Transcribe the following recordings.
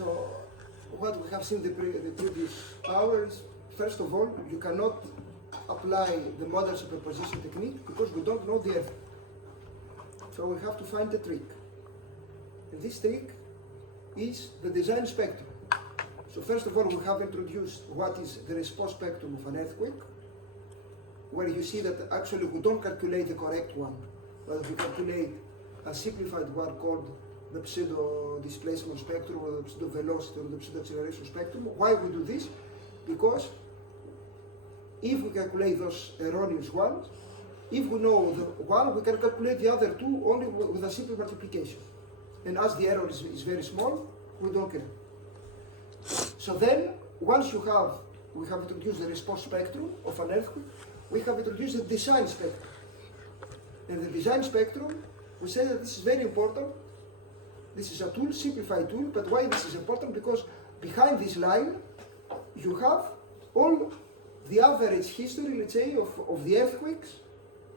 So what we have seen the previous hours, first of all, you cannot apply the model superposition technique because we don't know the earth. So we have to find a trick. And this trick is the design spectrum. So first of all, we have introduced what is the response spectrum of an earthquake, where you see that actually we don't calculate the correct one, but we calculate a simplified one called the pseudo-displacement spectrum or the pseudo-velocity or the pseudo-acceleration spectrum. Why we do this? Because if we calculate those erroneous ones, if we know the one, we can calculate the other two only with a simple multiplication. And as the error is very small, we don't care. So then, once we have introduced the response spectrum of an earthquake, we have introduced the design spectrum. And the design spectrum, we say that this is very important. This is a tool, simplified tool, but why this is important? Because behind this line, you have all the average history, let's say, of the earthquakes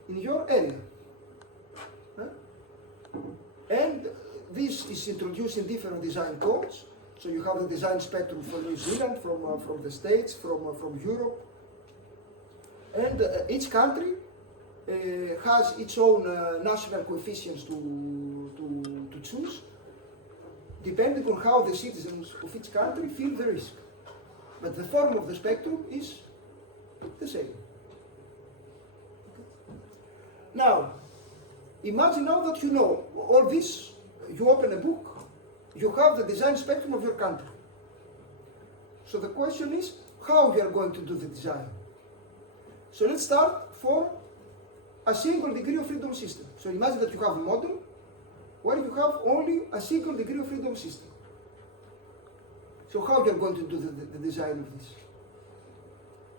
in your area. Huh? And this is introduced in different design codes. So you have the design spectrum for New Zealand, from the States, from Europe. And each country has its own national coefficients to choose, depending on how the citizens of each country feel the risk. But the form of the spectrum is the same. Now, imagine now that you know all this, you open a book, you have the design spectrum of your country. So the question is, how you are going to do the design? So let's start for a single degree of freedom system. So imagine that you have a model where you have only a single degree of freedom system. So how you are going to do the design of this?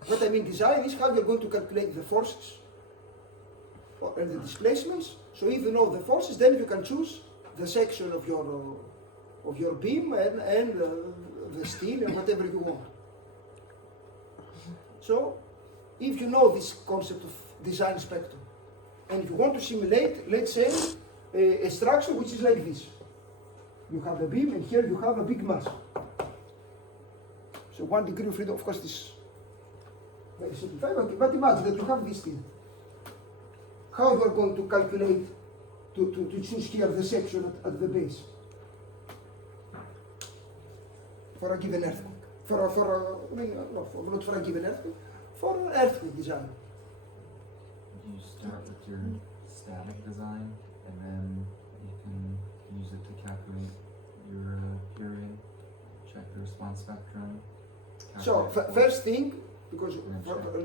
What I mean design is how you are going to calculate the forces and the displacements. So if you know the forces, then you can choose the section of your beam and the steel and whatever you want. So if you know this concept of design spectrum and you want to simulate, let's say, a structure which is like this. You have a beam and here you have a big mass. So 1 degree of freedom, of course, this is very simplified, but imagine that you have this thing. How you are going to calculate to choose here the section at the base for a given earthquake? Not for a given earthquake, for an earthquake design. You start with your static design, and then you can use it to calculate your hearing, check the response spectrum. So first thing, because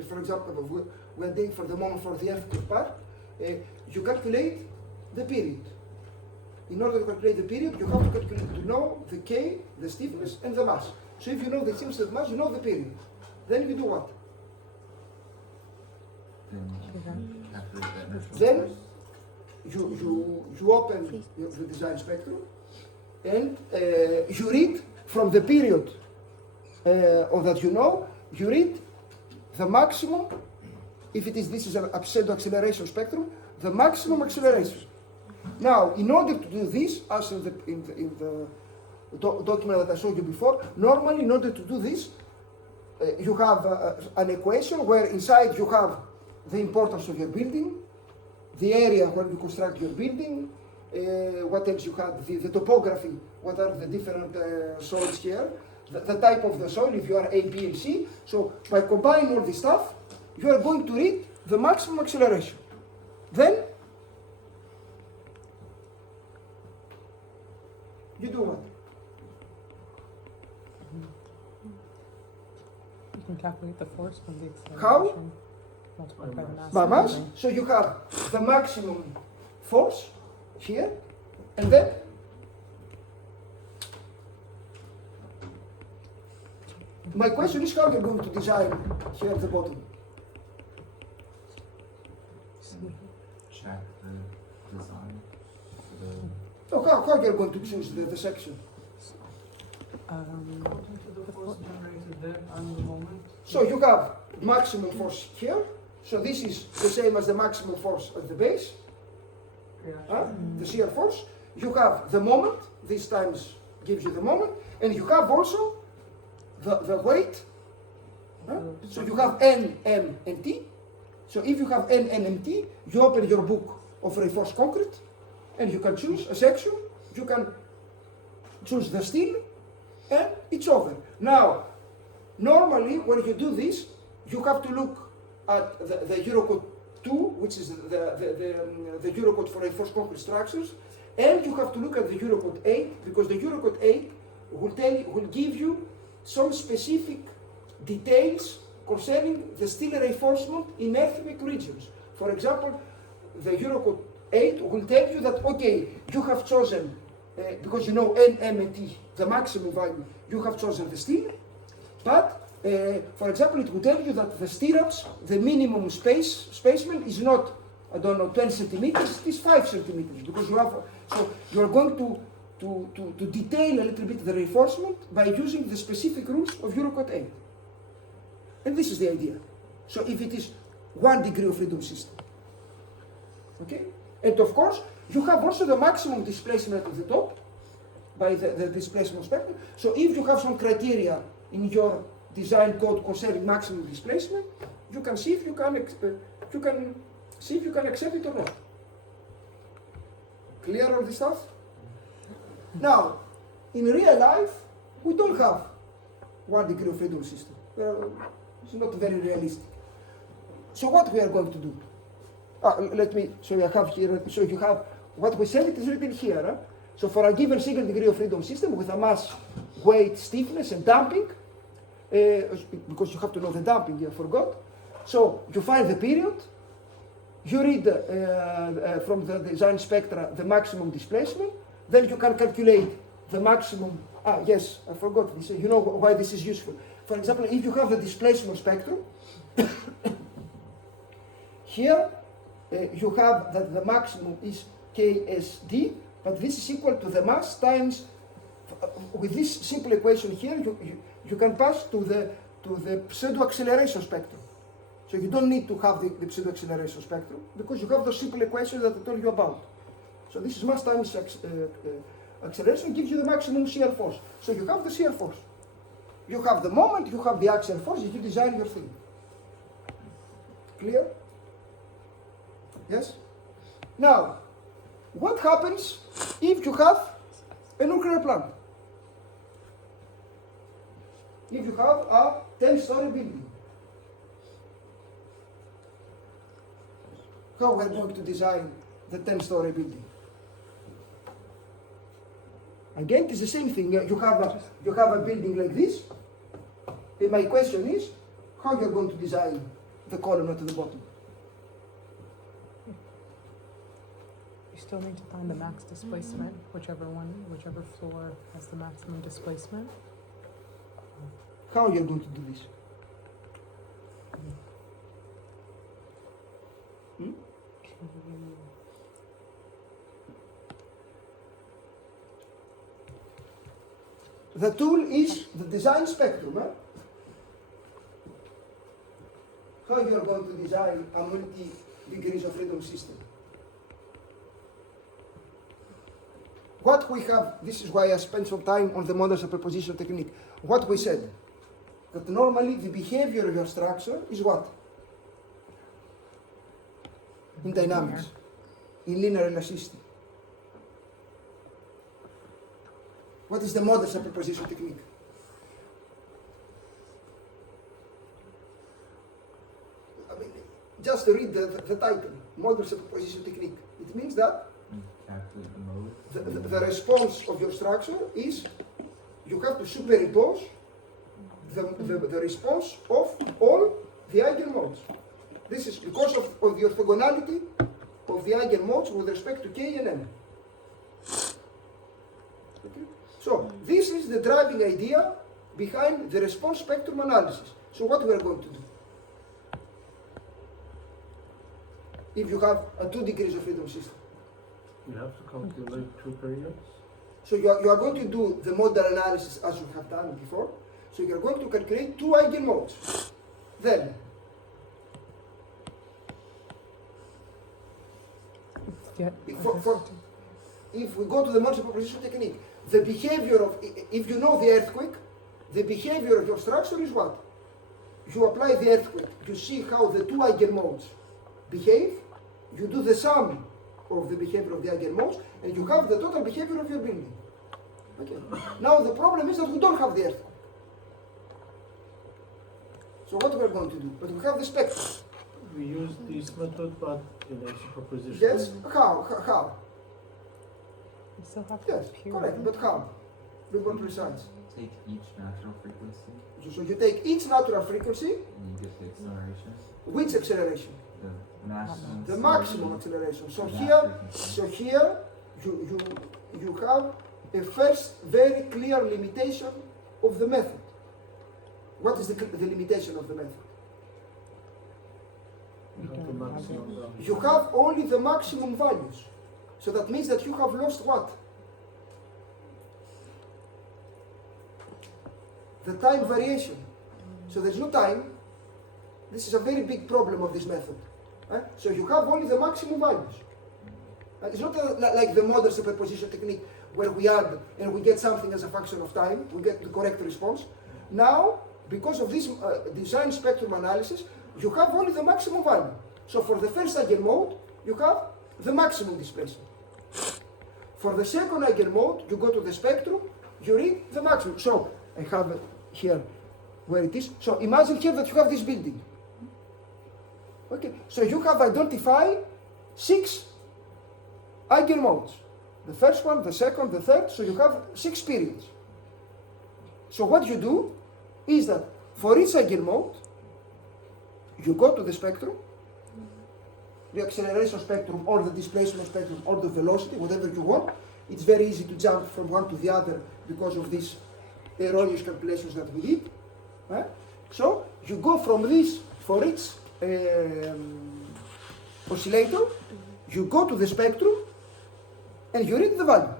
for example, we're doing for the moment for the earthquake part, you calculate the period. In order to calculate the period, you have to know the K, the stiffness, and the mass. So if you know the stiffness and mass, you know the period. Then you do what? Then you open the design spectrum and you read from the period that you know, you read the maximum, if this is a pseudo acceleration spectrum, the maximum acceleration. Now, in order to do this, as in the document that I showed you before, normally in order to do this, you have an equation where inside you have the importance of your building, the area where you construct your building, what else you have, the topography, what are the different soils here, the type of the soil, if you are A, B, and C. So by combining all this stuff, you are going to read the maximum acceleration. Then you do what? You can calculate the force from the acceleration. How? Multiplied by the mass. By mass. So you have the maximum force here, and then my question is how you're going to design here at the bottom. Check the design. So how you're going to choose the section? The force generated there and the moment. So you have maximum force here. So this is the same as the maximum force at the base, Yeah. the shear force. You have the moment, this times gives you the moment, and you have also the weight. So you have N, M, and T. So if you have N, M, and T, you open your book of reinforced concrete, and you can choose a section. You can choose the steel, and it's over. Now, normally when you do this, you have to look at the Eurocode 2, which is the Eurocode for reinforced concrete structures, and you have to look at the Eurocode 8, because the Eurocode 8 will give you some specific details concerning the steel reinforcement in earthquake regions. For example, the Eurocode 8 will tell you that, okay, you have chosen, because you know N, M, and T, the maximum value, you have chosen the steel, but for example, it will tell you that the stirrups, the minimum spacement is not, I don't know, 10 centimeters, it is 5 centimeters, because you have, so you are going to detail a little bit the reinforcement by using the specific rules of Eurocode 8. And this is the idea. So if it is 1 degree of freedom system, okay? And of course, you have also the maximum displacement at the top by the displacement spectrum. So if you have some criteria in your design code concerning maximum displacement, you can see if you can accept it or not. Clear all this stuff? Now, in real life, we don't have 1 degree of freedom system. It's not very realistic. So what we are going to do? Let me, so I have here, so you have, what we said, it is written here. Huh? So for a given single degree of freedom system with a mass, weight, stiffness, and damping, because you have to know the damping, I forgot. So you find the period, you read from the design spectra the maximum displacement, then you can calculate the maximum, yes, I forgot this, you know why this is useful. For example, if you have the displacement spectrum, here you have that the maximum is KSD, but this is equal to the mass times, with this simple equation here, you can pass to the pseudo-acceleration spectrum. So you don't need to have the pseudo-acceleration spectrum, because you have the simple equation that I told you about. So this is mass times acceleration gives you the maximum shear force. So you have the shear force. You have the moment, you have the axial force, you design your thing. Clear? Yes? Now, what happens if you have a nuclear plant? If you have a 10-story building? How we are going to design the 10-story building? Again, it is the same thing. You have a building like this. And my question is, how you are going to design the column at the bottom? You still need to find the max displacement, whichever floor has the maximum displacement. How you are going to do this? The tool is the design spectrum. Huh? How you are going to design a multi-degrees of freedom system? What we have, this is why I spent some time on the model superposition technique. What we said, that normally the behavior of your structure is what? In dynamics, in linear elasticity. What is the model superposition technique? I mean, just to read the title, model superposition technique. It means that Calculate the mode. the response of your structure is you have to superimpose the response of all the eigenmodes. This is because of the orthogonality of the eigenmodes with respect to K and M. Okay? So this is the driving idea behind the response spectrum analysis. So what we are going to do? If you have a 2 degrees of freedom system. You have to calculate 2 periods. So you are going to do the model analysis as you have done before. So you are going to calculate 2 eigenmodes. Then, Yeah. if we go to the model superposition technique, The behavior of, if you know the earthquake, the behavior of your structure is what? You apply the earthquake, you see how the two eigenmodes behave, you do the sum of the behavior of the eigenmodes, and you have the total behavior of your building. Okay. Now the problem is that we don't have the earthquake. So what we are going to do? But we have the spectrum. We use this method, but in a superposition. Yes? How? You still have Yes, to appear. correct. But how? Be more precise. Take each natural frequency So you take each natural frequency, and you get the acceleration, which acceleration? the maximum. The acceleration maximum acceleration. So for that here, frequency. so here you have a first very clear limitation of the method. What is the limitation of the method? You have the maximum value. You have only the maximum values. So that means that you have lost what? The time variation. So there's no time. This is a very big problem of this method. So you have only the maximum values. It's not like the model superposition technique where we add and we get something as a function of time, we get the correct response. Now, because of this design spectrum analysis, you have only the maximum value. So for the first eigenmode, you have the maximum displacement. For the second eigenmode, you go to the spectrum, you read the maximum. So I have it here where it is. So imagine here that you have this building. Okay, so you have identified 6 eigenmodes. The first one, the second, the third, so you have 6 periods. So what you do is that for each eigenmode, you go to the spectrum, the acceleration spectrum or the displacement spectrum or the velocity, whatever you want. It's very easy to jump from one to the other because of these erroneous calculations that we did. So you go from this for each oscillator, you go to the spectrum and you read the value.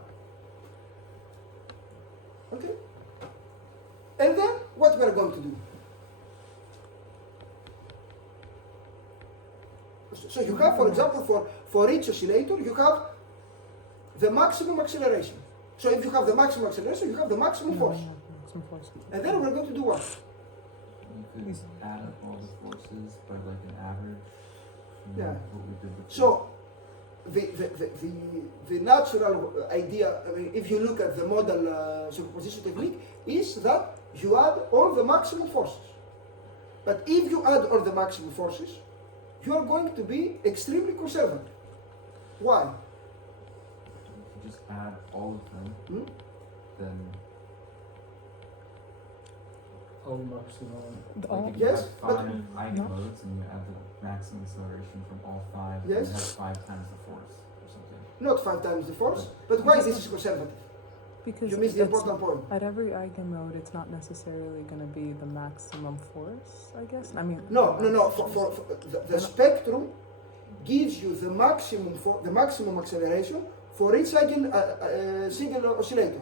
Okay? And then what we are going to do? So you have, for example, for each oscillator, you have the maximum acceleration. So if you have the maximum acceleration, you have the maximum force. Maximum force. And then we're going to do what? You could add up all the forces by like an average. Yeah. What we did before. So the natural idea, I mean, if you look at the model superposition technique, is that you add all the maximum forces. But if you add all the maximum forces, you are going to be extremely conservative. Why? If you just add all of them, then All maximum. like if Yes, you have 5 eigenmodes and you add the maximum acceleration from all 5, Yes. you have 5 times the force or something. Not 5 times the force, but why this is conservative? Because You missed the it's- important point. at every eigenmode, it's not necessarily going to be the maximum force, I guess. I mean, No. For the spectrum gives you the maximum acceleration for each single oscillator.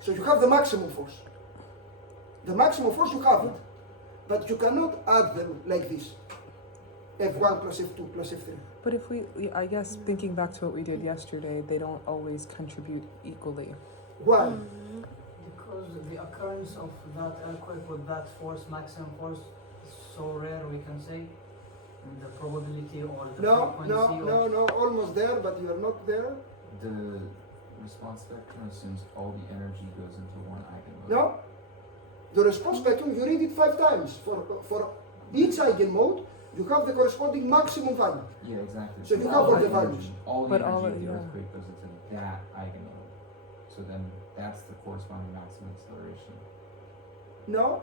So you have the maximum force. The maximum force you have it, but you cannot add them like this. F1 plus F2 plus F3. But if I guess thinking back to what we did yesterday, they don't always contribute equally. Why? Because the occurrence of that earthquake with that force, maximum force, is so rare, we can say, and the probability or the frequency No, almost there, but you are not there. The response spectrum assumes all the energy goes into one eigenmode. No. The response spectrum, you read it 5 times. For each eigenmode, you have the corresponding maximum value. Yeah, exactly. So you have all the energy- values. All the But energy all of of- the yeah. earthquake goes into that eigenmode. So then that's the corresponding maximum acceleration. No.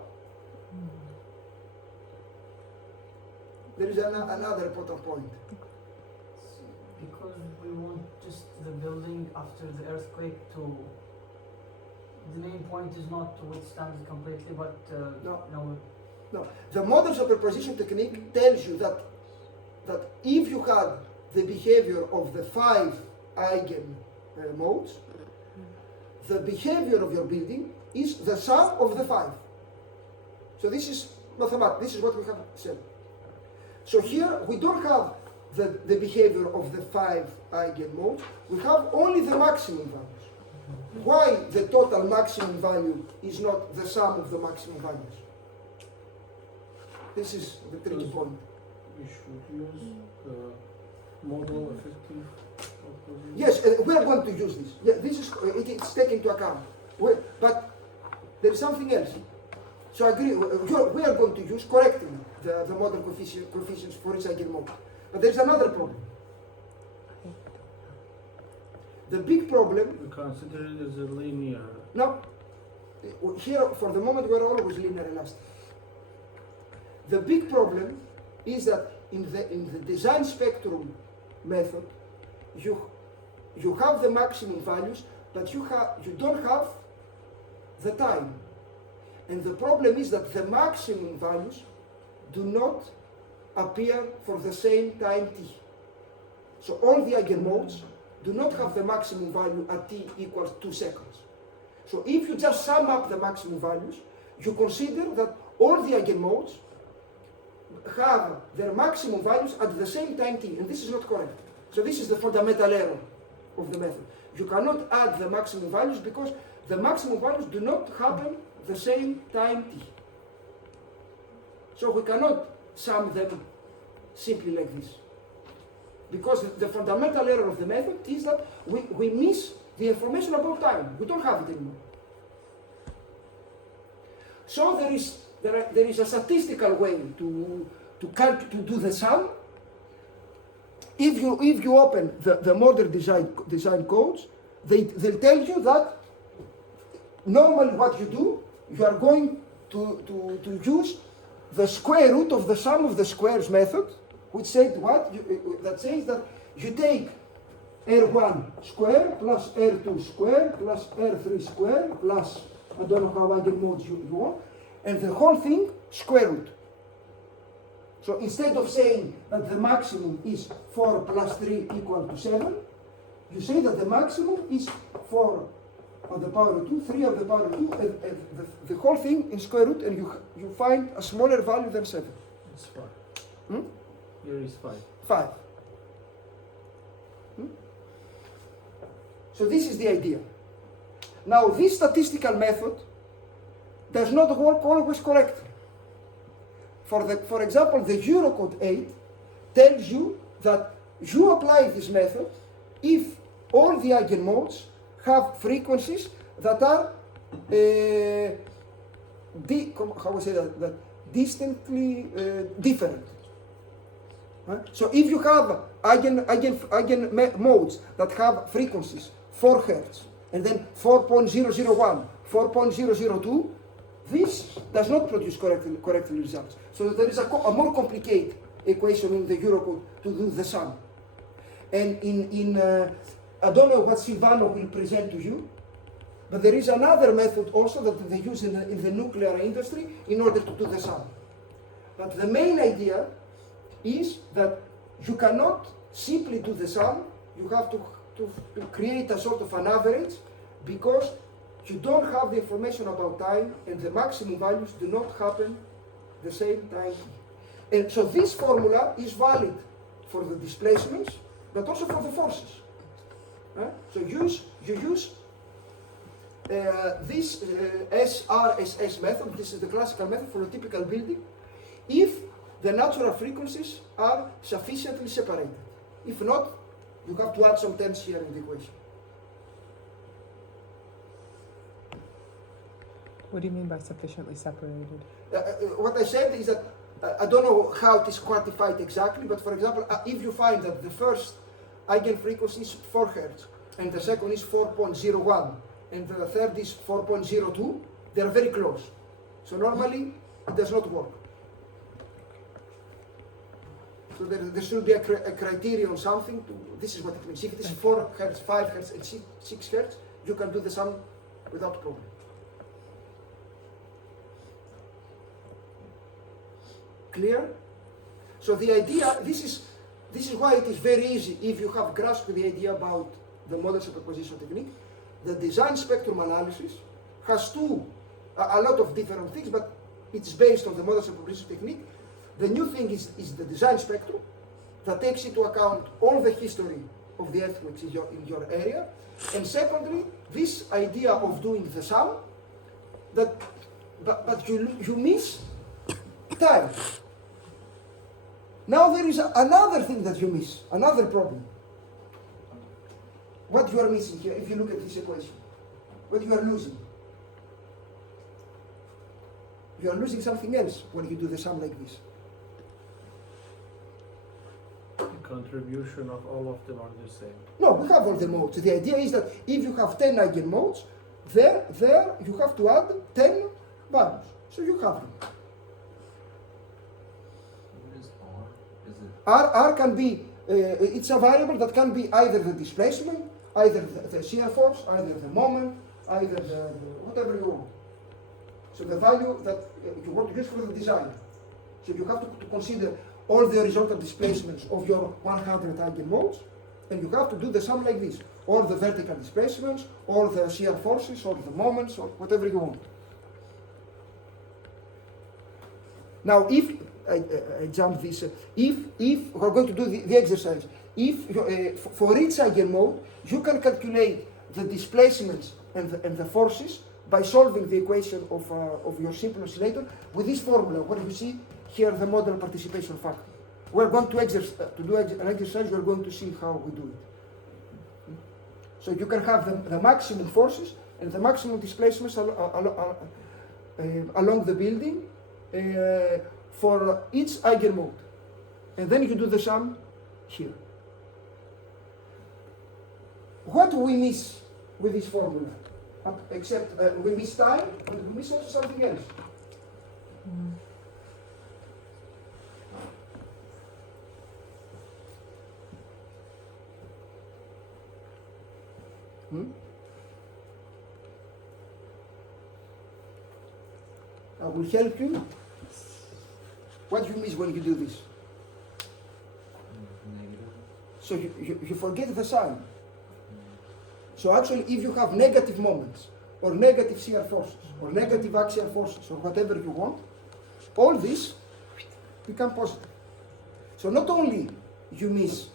There is another important point. because we want just the building after the earthquake to. The main point is not to withstand it completely, but No. The model superposition technique tells you that if you had the behavior of the 5 eigenmodes, the behavior of your building is the sum of the 5. So this is mathematics. This is what we have said. So here we don't have the behavior of the 5 eigenmodes. We have only the maximum values. Why the total maximum value is not the sum of the maximum values? This is the tricky point. We should use model effective opposition. Yes, we are going to use this. Yeah, this is it's taken into account. But there is something else. So I agree. We are going to use correctly the model coefficients for each eigenmode. But there is another problem. The big problem. We consider it as a linear. Now, here for the moment we're always linear elastic. The big problem is that in the design spectrum method, you have the maximum values, but you don't have the time. And the problem is that the maximum values do not appear for the same time t. So all the eigenmodes do not have the maximum value at t equals 2 seconds. So if you just sum up the maximum values, you consider that all the eigenmodes have their maximum values at the same time t, and this is not correct. So this is the fundamental error of the method. You cannot add the maximum values because the maximum values do not happen the same time t. So we cannot sum them simply like this. Because the fundamental error of the method is that we miss the information about time. We don't have it anymore. So there is a statistical way to do the sum. If you open the modern design codes, they'll tell you that normally what you do, you are going to use the square root of the sum of the squares method, which said what? That says that you take R1 square plus R2 square plus R3 square plus, I don't know how eigenmodes you want, and the whole thing square root. So instead of saying that the maximum is 4 plus 3 equal to 7, you say that the maximum is 4 of the power of 2, 3 of the power of 2, and the whole thing in square root, and you find a smaller value than 7. It's 5. Hmm? Here is 5. 5. So this is the idea. Now this statistical method does not work always correctly. For example, the Eurocode 8 tells you that you apply this method if all the eigenmodes have frequencies that are distantly different. Right? So if you have eigenmodes that have frequencies 4 Hz and then 4.001, 4.002, this does not produce correct results. So there is a more complicated equation in the Eurocode to do the sum. And I don't know what Silvano will present to you, but there is another method also that they use in the nuclear industry in order to do the sum. But the main idea is that you cannot simply do the sum, you have to create a sort of an average, because you don't have the information about time and the maximum values do not happen the same time. And so this formula is valid for the displacements, but also for the forces. So you use this SRSS method, this is the classical method for a typical building, if the natural frequencies are sufficiently separated. If not, you have to add some terms here in the equation. What do you mean by sufficiently separated? What I said is that I don't know how it is quantified exactly, but for example, if you find that the first eigenfrequency is 4 Hz, and the second is 4.01, and the third is 4.02, they are very close. So normally, it does not work. So there should be a criterion, something, this is what it means. If it is 4 Hz, 5 Hz, and 6 Hz, you can do the sum without problem. Clear? So the idea, this is why it is very easy if you have grasped the idea about the model superposition technique. The design spectrum analysis has a lot of different things, but it's based on the model superposition technique. The new thing is the design spectrum that takes into account all the history of the earthquakes in your area. And secondly, this idea of doing the sum, but you miss time. Now there is another thing that you miss, another problem. What you are missing here, if you look at this equation, what you are losing. You are losing something else when you do the sum like this. The contribution of all of them are the same. No, we have all the modes. The idea is that if you have 10 eigenmodes, there you have to add 10 values. So you have them. What is R? Is it R can be, it's a variable that can be either the displacement, either the shear force, either the moment, either the whatever you want. So the value that you want to use for the design. So you have to consider all the horizontal displacements of your 100 eigenmodes, and you have to do the sum like this. Or the vertical displacements, or the shear forces, or the moments, or whatever you want. Now, if I jump this, if we're going to do the exercise, if for each eigenmode you can calculate the displacements and the forces by solving the equation of your simple oscillator with this formula, where you see here the model participation factor. We're going to do an exercise. We're going to see how we do it. So you can have the maximum forces and the maximum displacements along the building for each eigenmode, and then you do the sum here. What do we miss with this formula? Except we miss time, but we miss also something else. I will help you. What do you miss when you do this? negative? So you forget the sign. So actually, if you have negative moments, or negative shear forces, or negative axial forces, or whatever you want, all this become positive. So not only you miss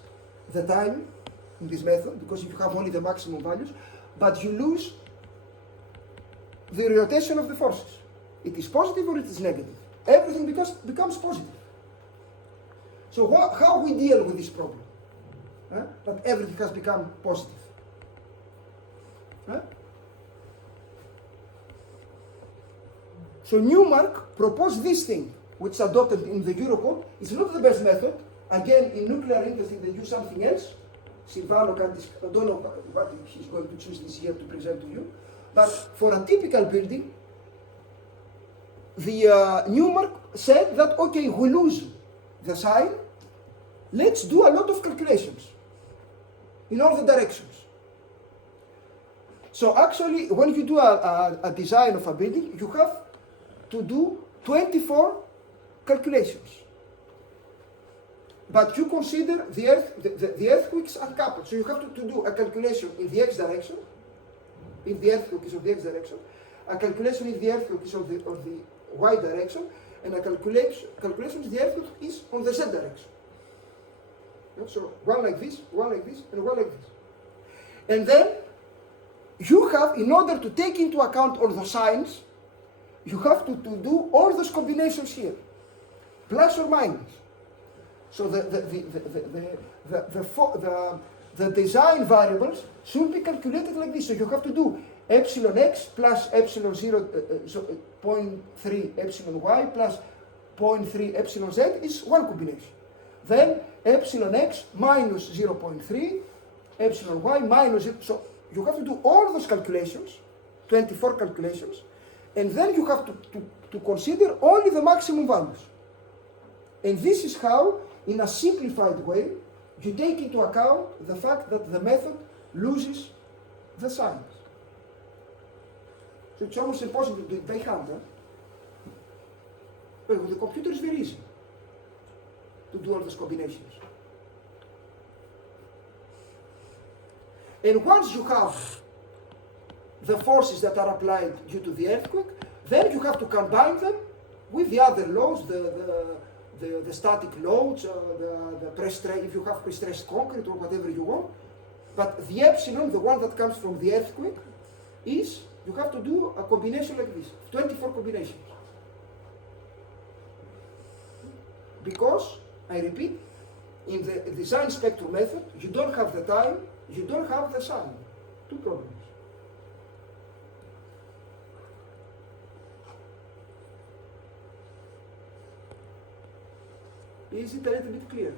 the time in this method, because if you have only the maximum values, but you lose the rotation of the forces. It is positive or it is negative. Everything becomes positive. So how we deal with this problem? That everything has become positive. So Newmark proposed this thing, which is adopted in the Eurocode. It's not the best method. Again, in nuclear industry, they use something else. Silvano I don't know what he's going to choose this year to present to you. But for a typical building, the Newmark said that, okay, we lose the sign. Let's do a lot of calculations in all the directions. So actually, when you do a design of a building, you have to do 24 calculations. But you consider the earthquakes uncoupled. So you have to do a calculation in the x direction, if the earthquake is of the x direction, a calculation if the earthquake is of the y direction, and a calculation if the earthquake is on the z direction. So one like this, and one like this. And then you have, in order to take into account all the signs, you have to do all those combinations here, plus or minus. So the design variables should be calculated like this. So you have to do epsilon x plus epsilon 0.3 epsilon y plus 0.3 epsilon z is one combination. Then epsilon x minus 0.3 epsilon y minus 0. So you have to do all those calculations, 24 calculations, and then you have to consider only the maximum values. And this is how, in a simplified way, you take into account the fact that the method loses the signs. So it's almost impossible to do it by hand. But with the computer it's very easy to do all those combinations. And once you have the forces that are applied due to the earthquake, then you have to combine them with the other loads, the static loads, the press stress, if you have stressed concrete or whatever you want. But the epsilon, the one that comes from the earthquake, is you have to do a combination like this, 24 combinations. Because, I repeat, in the design spectrum method, you don't have the time, you don't have the sun. Two problems. Is it a little bit clear?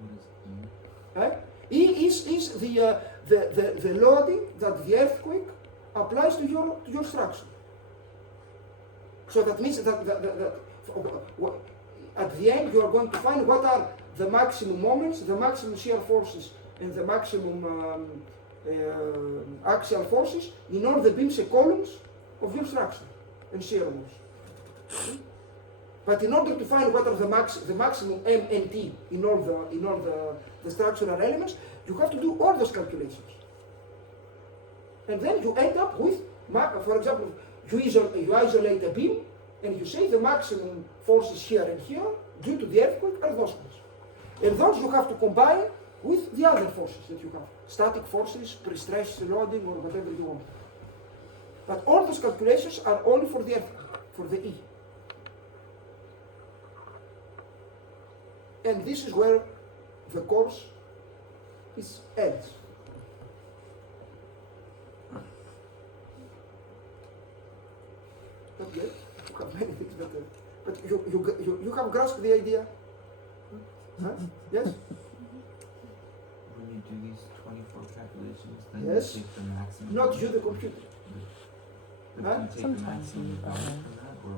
What is E? Right? E is the loading that the earthquake applies to your structure. So that means that at the end you are going to find what are the maximum moments, the maximum shear forces, and the maximum axial forces in all the beams and columns of your structure and shear walls. But in order to find what are the maximum M and T in all the structural elements, you have to do all those calculations. And then you end up with, for example, you isolate a beam and you say the maximum forces here and here due to the earthquake are those ones. And those you have to combine with the other forces that you have. Static forces, pre-stress loading, or whatever you want. But all those calculations are only for the earthquake, for the E. And this is where the course ends. Not yet. You have many things better. But you have grasped the idea? Huh? Yes? When you do these 24 calculations, then Yes. you take the maximum. Not you, the computer. But Huh? do you take Sometimes the maximum you- value from that, or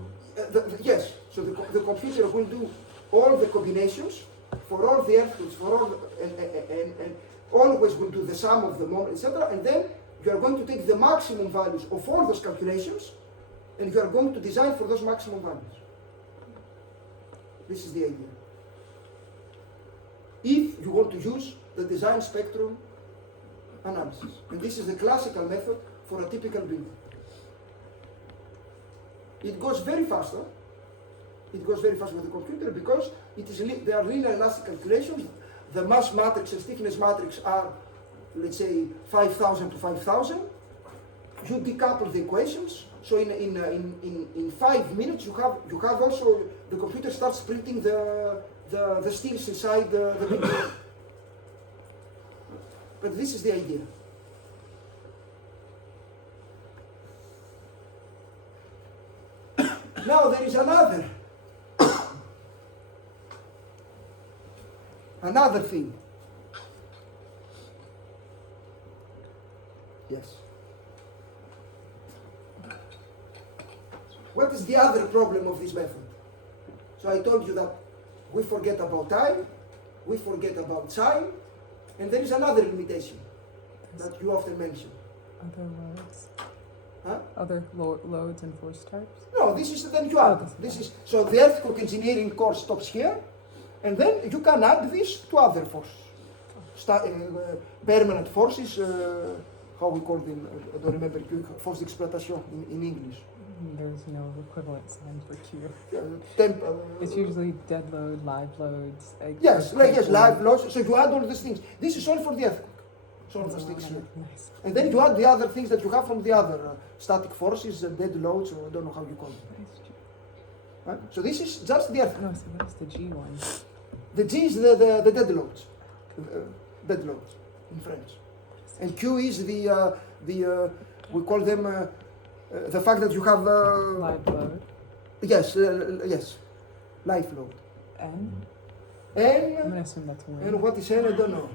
Yes, so the computer will do all the combinations for all the earthquakes, for all and always will do the sum of the moment, etc. And then you are going to take the maximum values of all those calculations, and you are going to design for those maximum values. This is the idea. If you want to use the design spectrum analysis, and this is the classical method for a typical building. It goes very faster. It goes very fast with the computer because they are linear elastic calculations. The mass matrix and stiffness matrix are, let's say, 5,000 to 5,000. You decouple the equations. So in 5 minutes you have also the computer starts printing the steels inside the building. But this is the idea. Now there is another thing. Yes. What is the other problem of this method? So I told you that we forget about time, we forget about time, and there is another limitation that you often mention. Other loads. Huh? Other loads and force types. No, this is then you add. This is so the earthquake engineering course stops here, and then you can add this to other forces, permanent forces. How we call them? I don't remember. Force d'exploitation in English. There's no equivalent sign for Q. It's usually dead load, live loads. Yes, live loads. So you add all these things. This is only for the earthquake. So all those things here. Nice. And then you add the other things that you have from the other static forces, dead loads, or I don't know how you call them. What is G? Right? So this is just the earthquake. No, so what is the G one? The G is the dead loads. Dead loads in French. And Q is the we call them the fact that you have Live load. yes, life load. N? I'm And gonna assume that's one. and what is N? I don't know.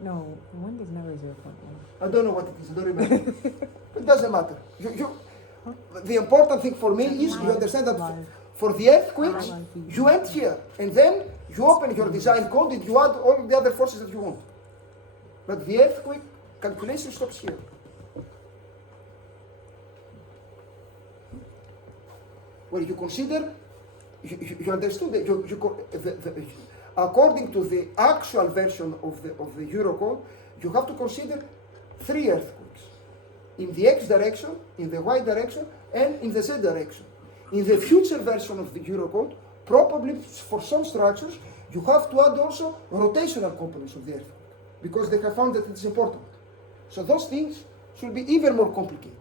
No, the one is never 0.1. I don't know what it is. I don't remember. It doesn't matter. The important thing for me is you understand that Live. for the earthquakes Live. you end here and then you open your design code and you add all the other forces that you want. But the earthquake calculation stops here. Where you consider, you understood that according to the actual version of the Eurocode, you have to consider 3 earthquakes. In the X direction, in the Y direction, and in the Z direction. In the future version of the Eurocode, probably for some structures, you have to add also rotational components of the earthquake, because they have found that it's important. So those things it will be even more complicated.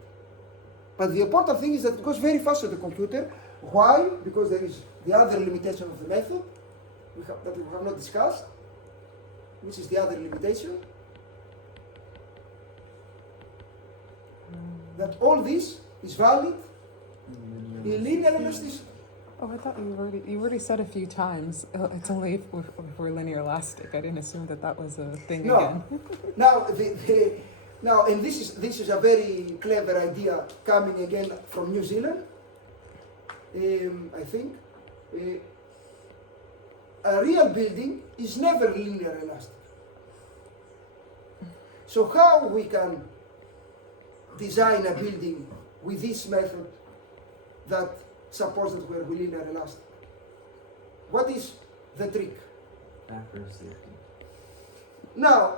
But the important thing is that it goes very fast on the computer. Why? Because there is the other limitation of the method that we have not discussed, which is the other limitation. That all this is valid in linear elasticity. Oh, I thought you already said a few times. It's only if we're linear elastic. I didn't assume that was a thing No. again. Now, and this is a very clever idea coming again from New Zealand. I think a real building is never linear elastic. So how we can design a building with this method that suppose that we're linear elastic? What is the trick? Factor of safety. Now,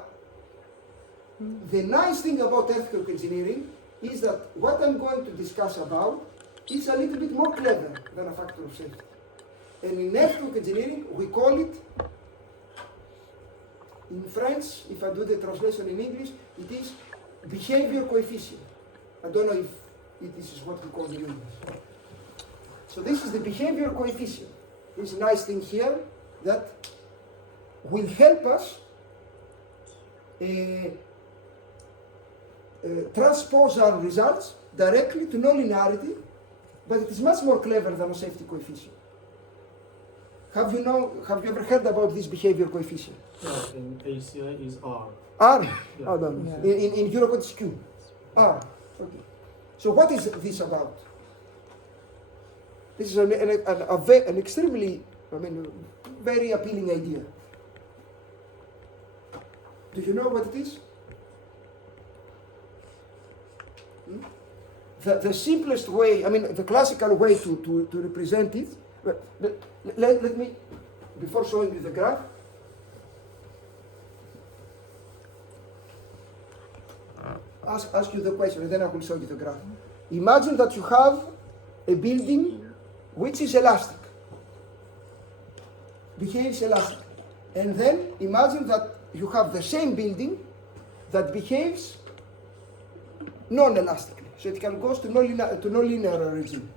the nice thing about earthquake engineering is that what I'm going to discuss about is a little bit more clever than a factor of safety. And in earthquake engineering, we call it, in French, if I do the translation in English, it is behavior coefficient. I don't know if this is what we call in English. So this is the behavior coefficient. There's a nice thing here that will help us transpose our results directly to nonlinearity, but it is much more clever than a safety coefficient. Have you ever heard about this behavior coefficient? Yeah, in ACI is R. R? Yeah. Oh, no. Yeah. In Eurocode it's Q. R. Okay. So what is this about? This is an extremely, very appealing idea. Do you know what it is? The simplest way, the classical way to represent it, let me, before showing you the graph, ask you the question and then I will show you the graph. Imagine that you have a building which is elastic, behaves elastic. And then imagine that you have the same building that behaves non-elastically. So it can go to nonlinear regime.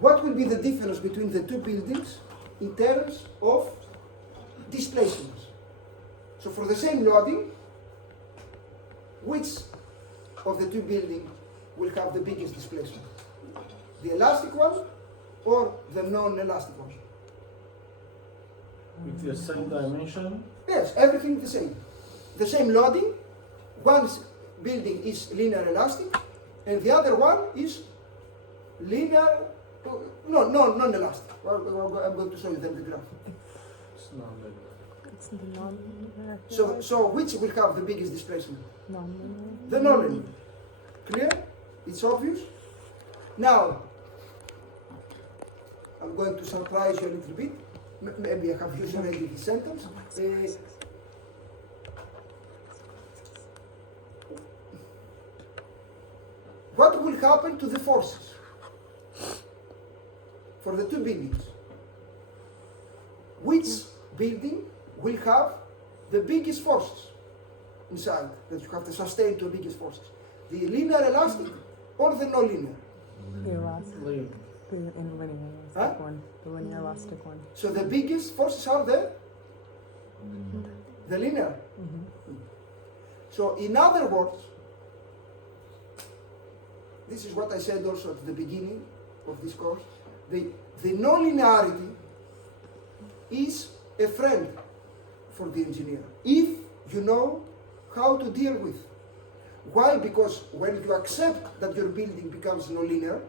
What will be the difference between the two buildings in terms of displacements? So for the same loading, which of the two buildings will have the biggest displacement? The elastic one or the non-elastic one? With the same dimension. Yes, everything the same. The same loading. One building is linear elastic and the other one is non-elastic. Well, I'm going to show you then the graph. It's not linear. It's the non-linear. So which will have the biggest displacement? Non-linear. The non-linear. Clear? It's obvious? Now, I'm going to surprise you a little bit. Maybe I have used already this sentence. What will happen to the forces for the two buildings? Which building will have the biggest forces inside that you have to sustain to the biggest forces? The linear elastic or the non-linear? The elastic. Linear. The linear elastic Huh? one. The linear elastic one. So the biggest forces are the linear. Mm-hmm. So in other words, this is what I said also at the beginning of this course, the non-linearity is a friend for the engineer, if you know how to deal with. Why? Because when you accept that your building becomes non-linear,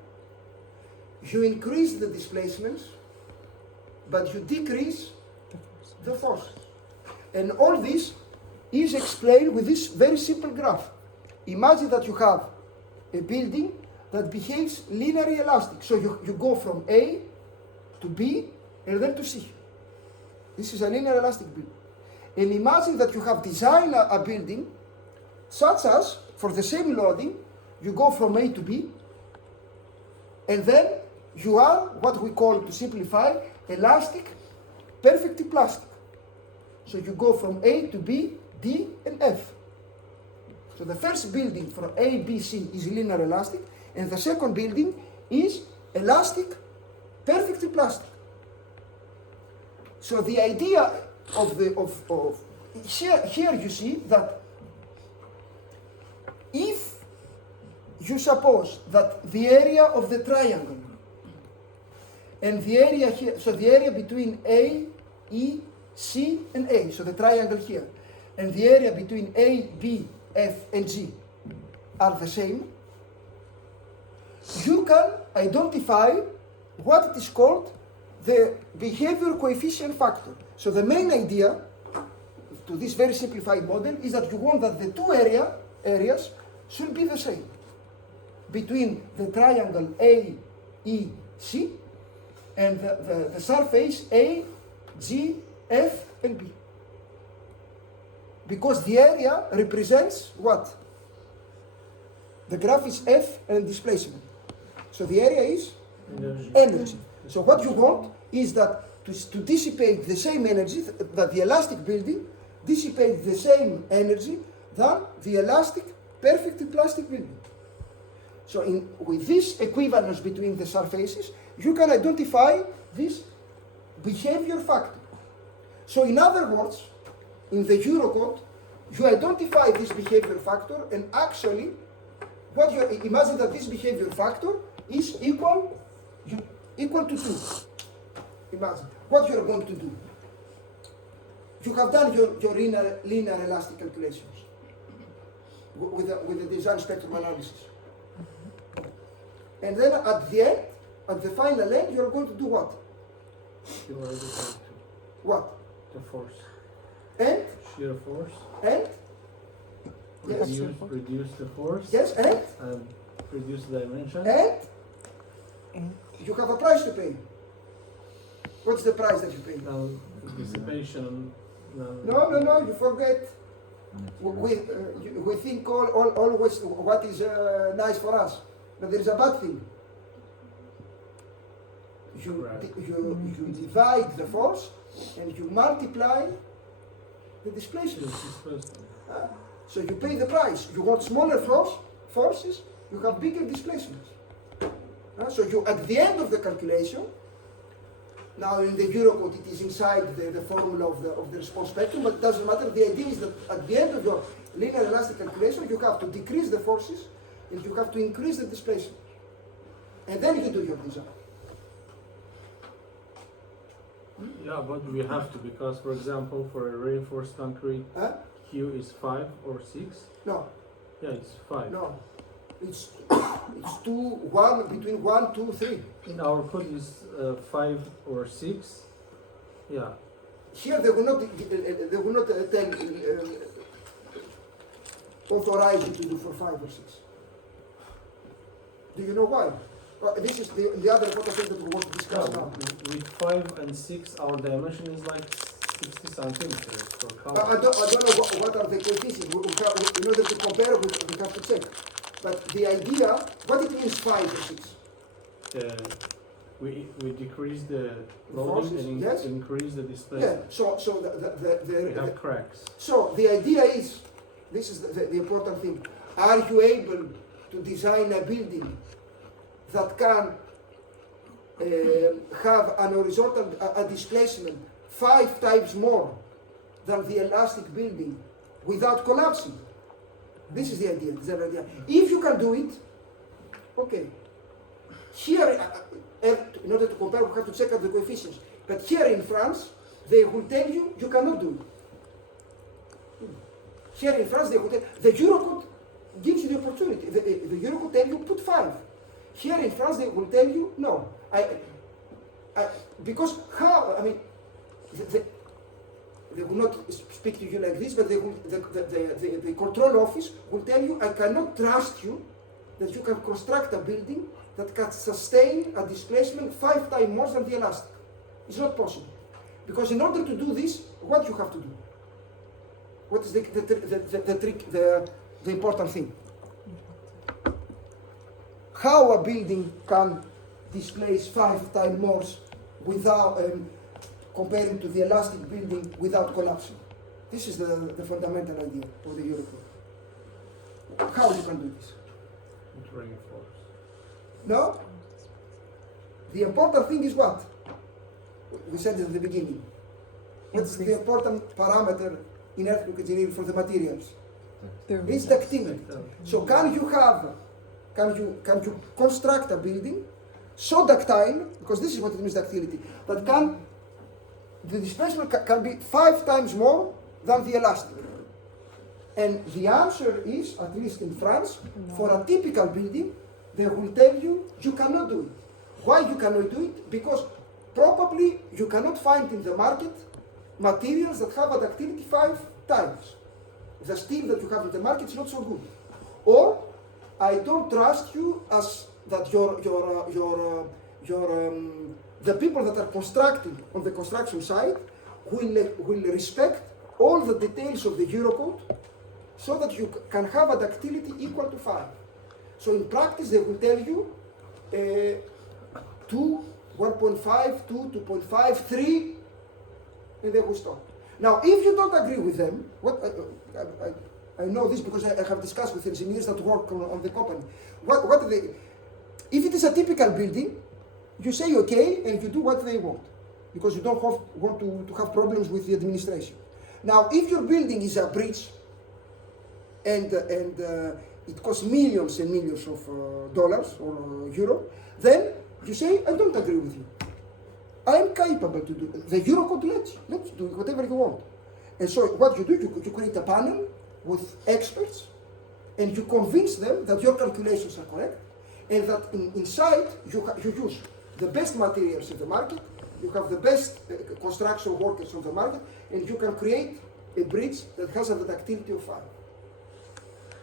you increase the displacements, but you decrease the forces. And all this is explained with this very simple graph. Imagine that you have a building that behaves linearly elastic. So you go from A to B and then to C. This is a linear elastic building. And imagine that you have designed a building such as, for the same loading, you go from A to B, and then you are what we call, to simplify, elastic, perfectly plastic. So you go from A to B, D, and F. So the first building for A, B, C is linear elastic, and the second building is elastic, perfectly plastic. So the idea of here you see that if you suppose that the area of the triangle and the area here, so the area between A, E, C and A, so the triangle here, and the area between A, B, F and G are the same, you can identify what it is called the behavior coefficient factor. So the main idea to this very simplified model is that you want that the two areas should be the same between the triangle A, E, C and the surface A, G, F and B. Because the area represents what? The graph is F and displacement. So the area is energy. So what you want is that to dissipate the same energy, that the elastic building dissipates the same energy than the elastic, perfectly plastic building. So with this equivalence between the surfaces, you can identify this behavior factor. So in other words, in the Eurocode, you identify this behavior factor, and actually, what you imagine that this behavior factor is equal to 2. Imagine what you are going to do. You have done your linear elastic calculations with the design spectrum analysis, and then at the end, at the final end, you are going to do what? You already said What? the force, And shear force. and yes, Reduce the force. yes, and Reduce the dimension. and you have a price to pay. What's the price that you pay? Now dissipation. No, you forget. We think always what is nice for us, but there is a bad thing. You divide the force and you multiply the displacement. So you pay the price. You want smaller forces, you have bigger displacements. So you, at the end of the calculation, now in the Eurocode it is inside the formula of the response spectrum, but it doesn't matter. The idea is that at the end of your linear elastic calculation, you have to decrease the forces and you have to increase the displacement. And then you do your design. Yeah, but we have to, because for example, for a reinforced concrete, Q is 5 or 6. No, Yeah, it's 5. no. It's 1, between 1, 2, 3. In our code is 5 or 6. Yeah. Here they will not tell authorize you to do for 5 or 6. Do you know why? This is the other important thing that we want to discuss now. With 5 and 6, our dimension is like 60 centimeters per column. I don't know what are the coefficients. In order to compare, we have to check. But the idea, what it means 5 or 6? We decrease the Forces, loading and yes. increase the Yeah. displacement. So We have cracks. so the idea is, this is the important thing. Are you able to design a building that can have an horizontal a displacement 5 times more than the elastic building without collapsing? This is the idea. If you can do it, okay. Here, in order to compare, we have to check out the coefficients. But here in France, they will tell you you cannot do it. Here in France, they will tell the Eurocode gives you the opportunity. The Eurocode tell you put 5. Here in France, they will tell you no. Because how? I mean, they will not speak to you like this, but they will, the control office will tell you, I cannot trust you that you can construct a building that can sustain a displacement 5 times more than the elastic. It's not possible. Because in order to do this, what you have to do? What is the trick, the important thing? How a building can displace 5 times more without comparing to the elastic building without collapsing. This is the fundamental idea of the Eurocode. How you can do this? It reinforce. No? The important thing is what? We said at the beginning. What's the Increase. important parameter in earthquake engineering for the materials? There It's ductility. So can you construct a building so ductile, because this is what it means ductility, that the displacement can be 5 times more than the elastic? And the answer is, at least in France, for a typical building, they will tell you you cannot do it. Why you cannot do it? Because probably you cannot find in the market materials that have a ductility 5 times. The steel that you have in the market is not so good. Or I don't trust you as that the people that are constructing on the construction site will respect all the details of the Eurocode so that you can have a ductility equal to 5. So in practice they will tell you 2, 1.5, 2, 2.5, 3, and they will stop. Now, if you don't agree with them, I know this because I have discussed with engineers that work on the company. If it is a typical building, you say okay and you do what they want because you don't want to have problems with the administration. Now, if your building is a bridge and it costs millions and millions of dollars or euro, then you say, I don't agree with you. I am capable to do it. The Eurocode lets you do whatever you want. And so what you do, you create a panel with experts and you convince them that your calculations are correct and that inside you use the best materials in the market, you have the best construction workers on the market, and you can create a bridge that has a ductility of 5.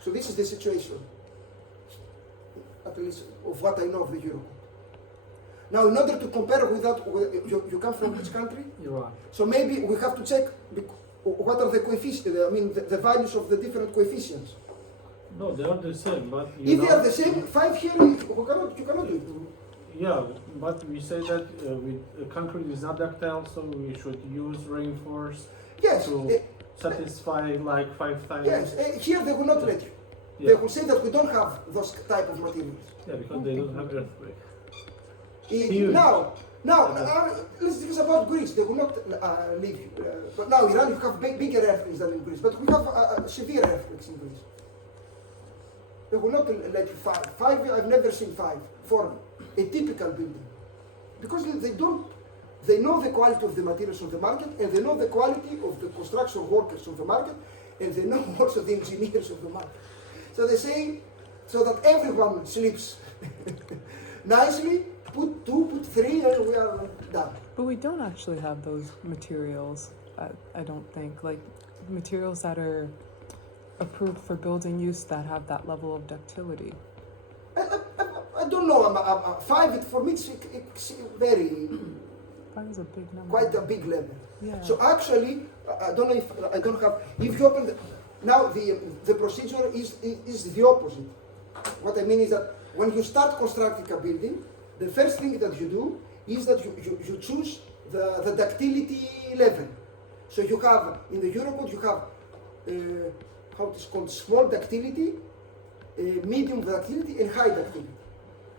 So this is the situation, at least of what I know of the Eurocode. Now, in order to compare with that, you come from which country? Iran. So maybe we have to check what are the coefficients, the values of the different coefficients. No, they are the same, but If they are the same, 5 here, you cannot do it. Yeah, but we say that concrete is not ductile, so we should use reinforced Yes, to satisfy like 5 times. yes. Here they will not let you. Yeah. They will say that we don't have those type of materials. Yeah, because they don't have earthquake. Huge. Now, let's discuss about Greece. They will not leave you. But now Iran, you have bigger earthquakes than in Greece. But we have severe earthquakes in Greece. They will not let you 5. 5, I've never seen 5 for a typical building. Because they know the quality of the materials on the market, and they know the quality of the construction workers on the market, and they know also the engineers of the market. So they say, so that everyone sleeps nicely, put 2, put 3, and we are done. But we don't actually have those materials, I don't think. Like, materials that are approved for building use that have that level of ductility. I don't know, 5, for me, it's very, 5 is a big number. quite a big level. Yeah. So actually, I don't know if I don't have. If you open now the procedure is the opposite. What I mean is that when you start constructing a building, the first thing that you do is that you choose the ductility level. So you have in the Eurocode you have how it is called small ductility, medium ductility, and high ductility.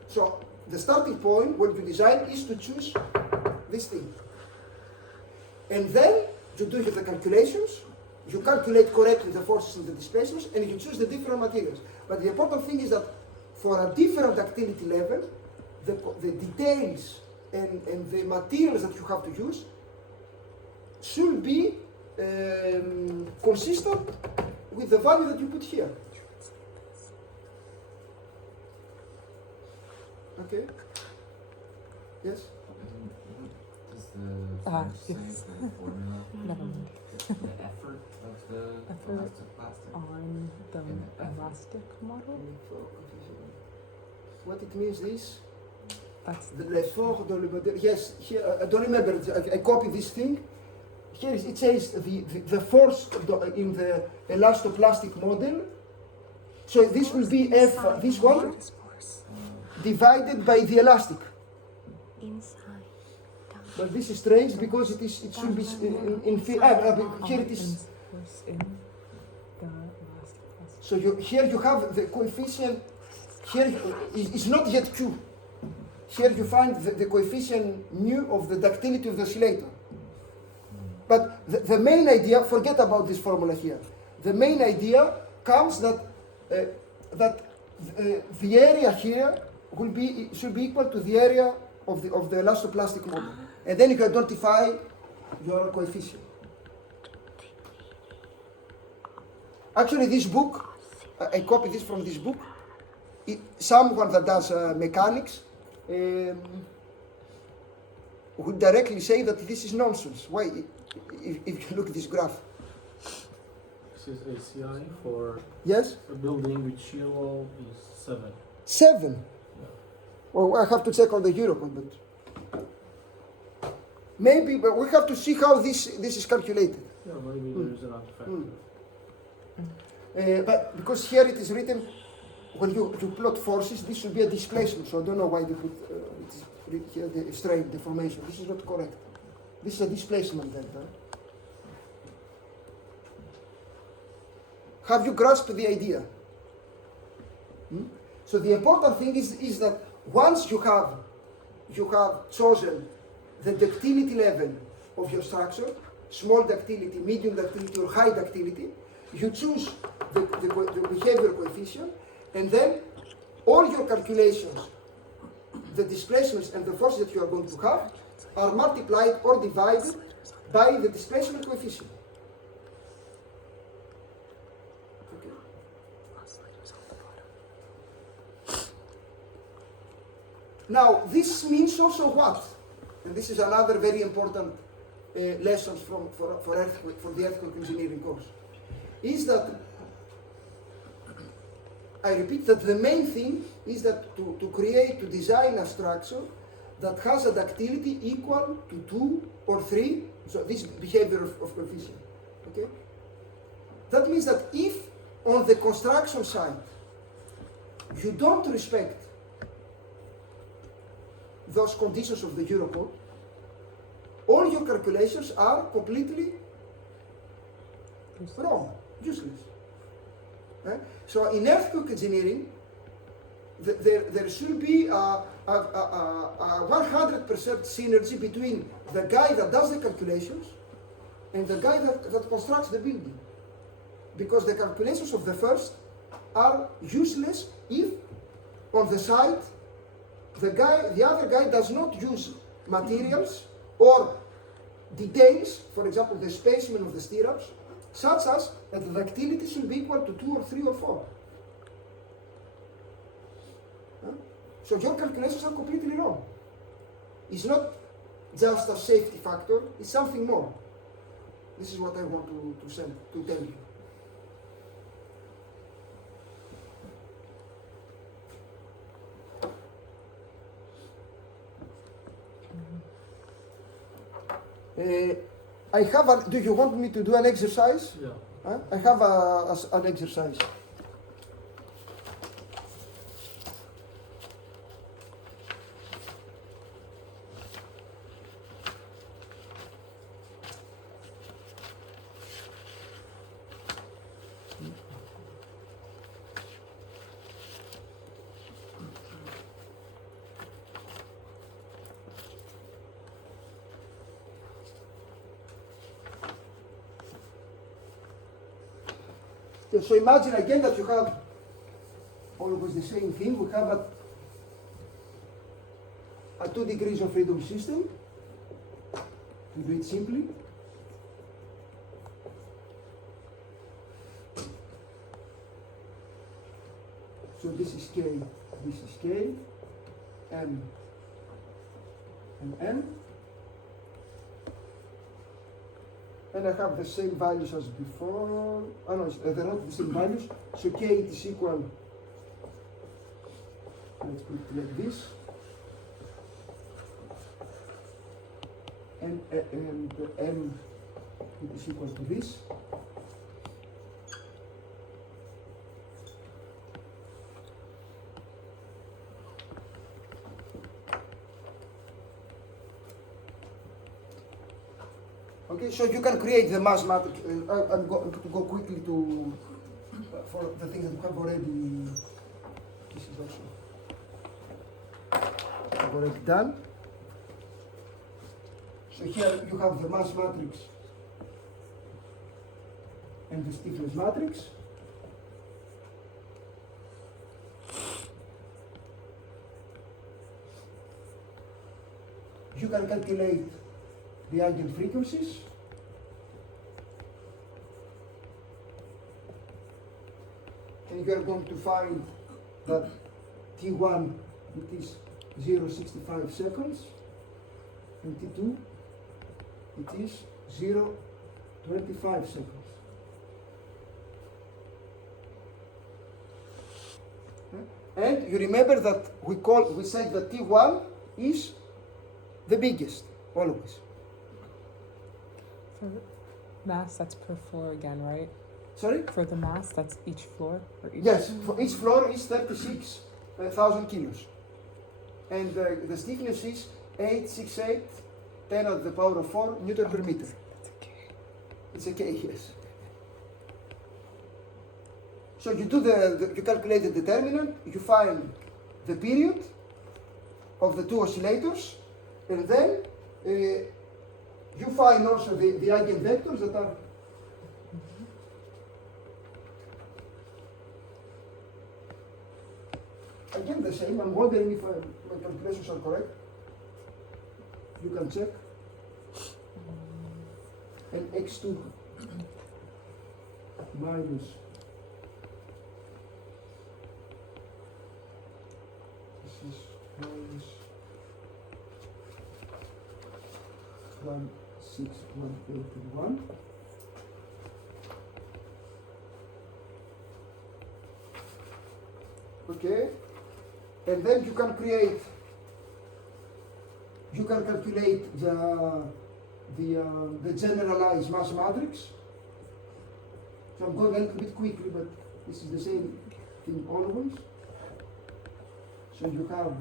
So the starting point when you design is to choose this thing. And then you do the calculations, you calculate correctly the forces and the displacements, and you choose the different materials. But the important thing is that for a different ductility level, the details and the materials that you have to use should be consistent with the value that you put here. Okay? Yes? Does the French say yes. the formula? Never mind. The effort of the Effort elastic plastic? On the And the effort. elastic model? What it means is That's l'effort dans le modèle. Yes, here, I don't remember, I copied this thing. Here it says the force in the elastoplastic model. So this will be F, this one, divided by the elastic. Inside. But this is strange because it should be here it is. force in the elastic plastic. So here you have the coefficient, here is not yet Q. Here you find the coefficient mu of the ductility of the oscillator. But the main idea, forget about this formula here. The main idea comes that the area here should be equal to the area of the elastoplastic model. And then you can identify your coefficient. Actually, this book, I copied this from this book. Someone that does mechanics would directly say that this is nonsense. Why? If you look at this graph. This is ACI for Yes? a building with shear wall is 7. 7. Yeah. Well, I have to check on the Eurocode, but maybe, but we have to see how this is calculated. Yeah, maybe there is an artifact. But because here it is written, when you plot forces, this should be a displacement. So I don't know why they put here the strain deformation. This is not correct. This is a displacement delta. Have you grasped the idea? So the important thing is that once you have chosen the ductility level of your structure, small ductility, medium ductility, or high ductility, you choose the behavior coefficient, and then all your calculations, the displacements and the forces that you are going to have, are multiplied or divided by the displacement coefficient. Okay. Now, this means also what? And this is another very important lesson for the earthquake engineering course. Is that, I repeat that the main thing is that to design a structure that has a ductility equal to 2 or 3, so this behavior of coefficient, okay? That means that if on the construction side you don't respect those conditions of the Eurocode, all your calculations are completely wrong, useless. So in earthquake engineering, there should be a 100% synergy between the guy that does the calculations and the guy that constructs the building. Because the calculations of the first are useless if on the side the other guy does not use materials or details, for example the spacing of the stirrups, such as that the ductility should be equal to 2 or 3 or 4. So your calculations are completely wrong. It's not just a safety factor, it's something more. This is what I want to tell you. I have do you want me to do an exercise? Yeah. I have an exercise. So imagine again that you have always the same thing. We have a 2 degrees of freedom system. We do it simply. So this is K, this is K, M, and N. And I have the same values as before. Oh no, they're not the same values. So K is equal, let's put it like this. And M is equal to this. Okay, so you can create the mass matrix. I'm going to go quickly for the things that we have already. This is also I've already done. So here you have the mass matrix and the stiffness matrix. You can calculate the eigenfrequencies. And you are going to find that T1 it is 0.65 seconds and T2 it is 0.25 seconds. And you remember that we said that T1 is the biggest, always. For mass, that's per floor again, right? Sorry? For the mass, that's each floor? Or each Yes, for each floor is 36,000 kilos. And the stiffness is 868, 10 to the power of 4 Newton per meter. That's okay. It's okay, yes. So you do you calculate the determinant, you find the period of the two oscillators, and then you find also the eigenvectors that are again the same. I'm wondering if my calculations are correct. You can check. And x2 minus this is minus 16181. Okay, and then you can calculate the generalized mass matrix. So I'm going a little bit quickly, but this is the same thing always. So you have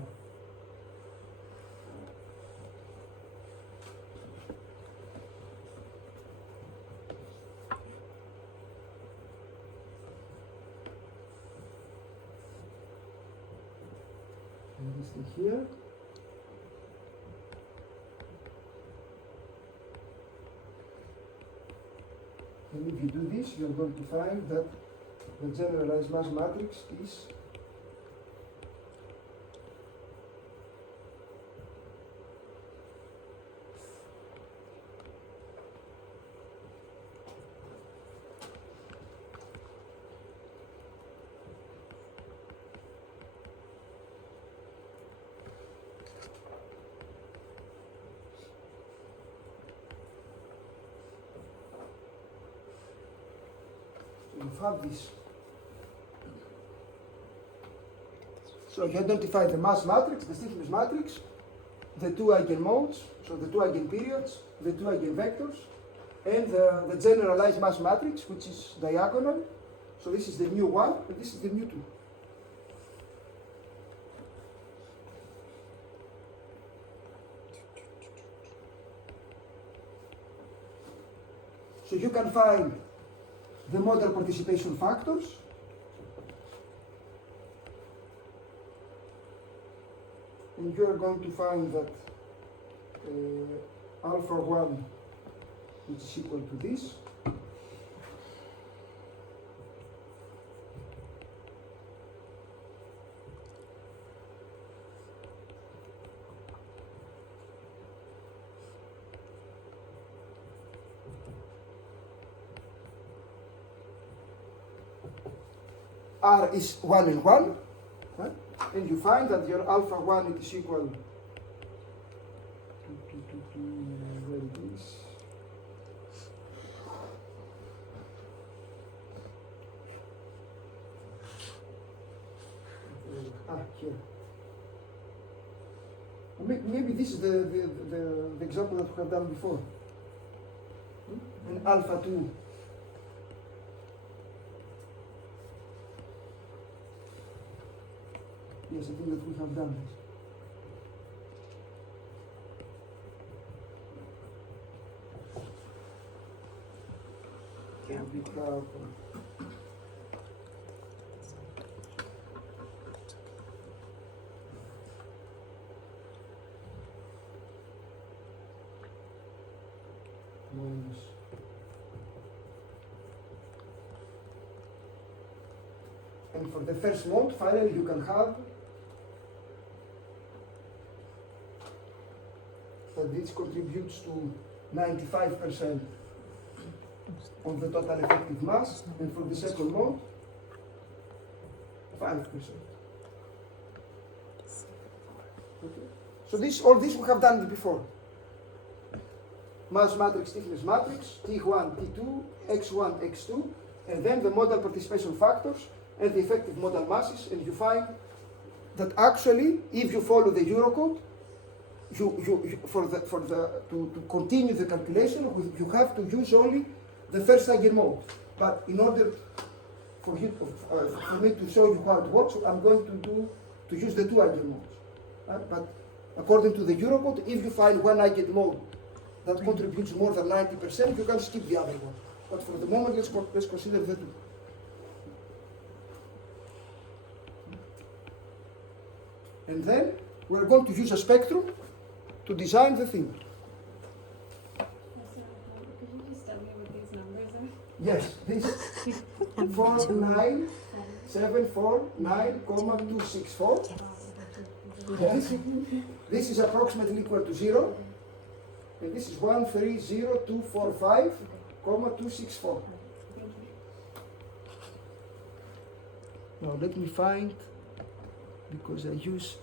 this thing here. And if you do this, you're going to find that the generalized mass matrix is you have this. So you identify the mass matrix, the stiffness matrix, the two eigenmodes, so the two eigenperiods, the two eigenvectors, and the generalized mass matrix, which is diagonal. So this is the mu 1 and this is the mu 2. So you can find the modal participation factors, and you are going to find that alpha 1 which is equal to this, R is 1 and 1, and you find that your alpha 1 it is equal to where it is. Here. Maybe this is the example that we have done before. And alpha 2. Yes, I think that we have done this. We have minus. And for the first mode, finally, you can have that this contributes to 95% of the total effective mass, and for the second mode, 5%. Okay. So all this we have done it before. Mass matrix, stiffness matrix, T1, T2, X1, X2, and then the modal participation factors and the effective modal masses, and you find that actually, if you follow the Eurocode, to continue the calculation, you have to use only the first eigenmode. But in order for me to show you how it works, I'm going to use the two eigenmodes. But according to the Eurocode, if you find one eigenmode that contributes more than 90%, you can skip the other one. But for the moment, let's consider the two. And then we're going to use a spectrum to design the thing. Could you just tell me what these numbers are? Yes, this 49749,264. This is approximately equal to 0, and this is 130245,264. Now let me find, because I use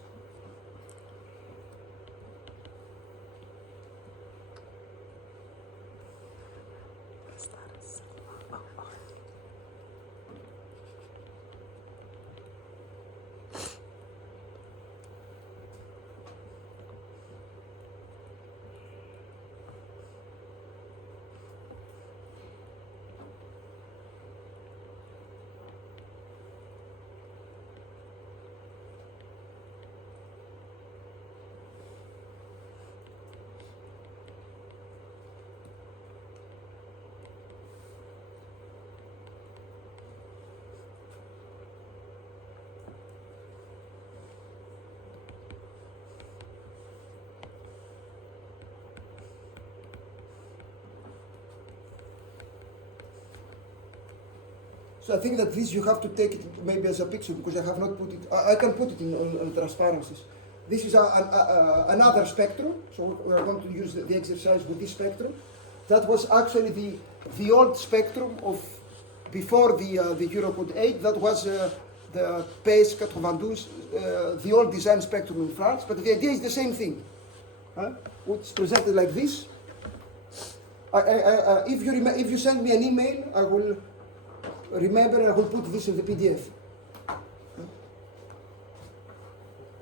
So I think that this you have to take it maybe as a picture, because I have not put it. I can put it on transparencies. This is another spectrum, so we are going to use the exercise with this spectrum. That was actually the old spectrum of before the Eurocode 8. That was the PES 92, the old design spectrum in France. But the idea is the same thing, which is presented like this. If you send me an email, I will remember, I will put this in the PDF.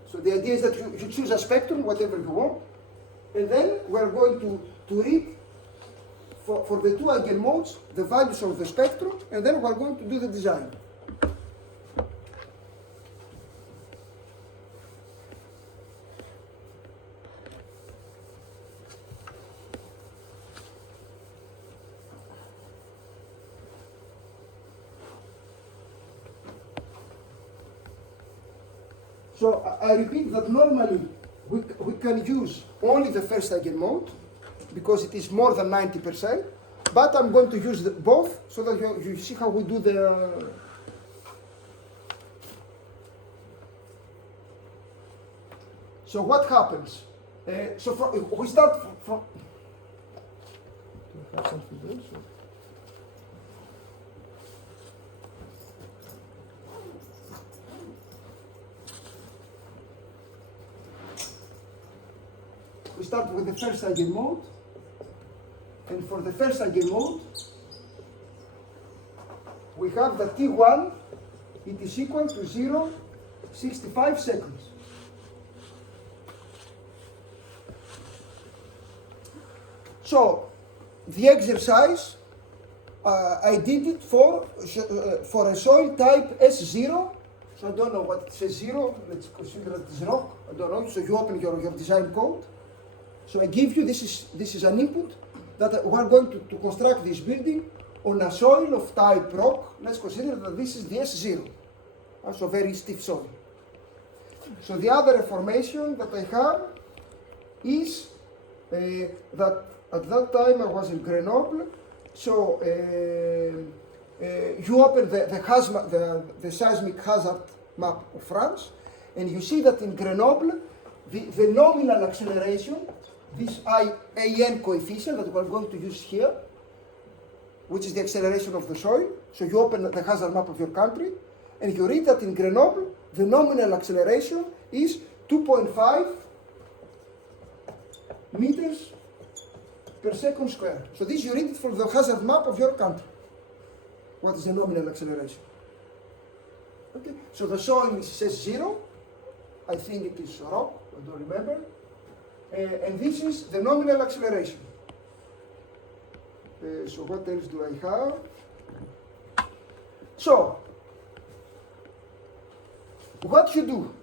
So the idea is that you choose a spectrum, whatever you want, and then we're going to read for the two eigenmodes the values of the spectrum, and then we're going to do the design. So I repeat that normally we can use only the first eigenmode because it is more than 90%, but I'm going to use both so that you see how we do the... So what happens? We start from... Do you have something else? We start with the first eigenmode, and for the first eigenmode, we have that T1, it is equal to 0.65 seconds. So, the exercise, I did it for a soil type S0, so I don't know what it says 0, let's consider it as rock, I don't know, so you open your design code. So I give you, this is an input that we are going to construct this building on a soil of type rock. Let's consider that this is the S0, so very stiff soil. So the other information that I have is that At that time, I was in Grenoble. So you open the seismic hazard map of France, and you see that in Grenoble, the nominal acceleration, this IAN coefficient that we're going to use here, which is the acceleration of the soil. So you open the hazard map of your country, and you read that in Grenoble, the nominal acceleration is 2.5 meters per second square. So this you read it from the hazard map of your country. What is the nominal acceleration? Okay, so the soil says 0. I think it is rock, I don't remember. And this is the nominal acceleration. So what else do I have? So, what you do?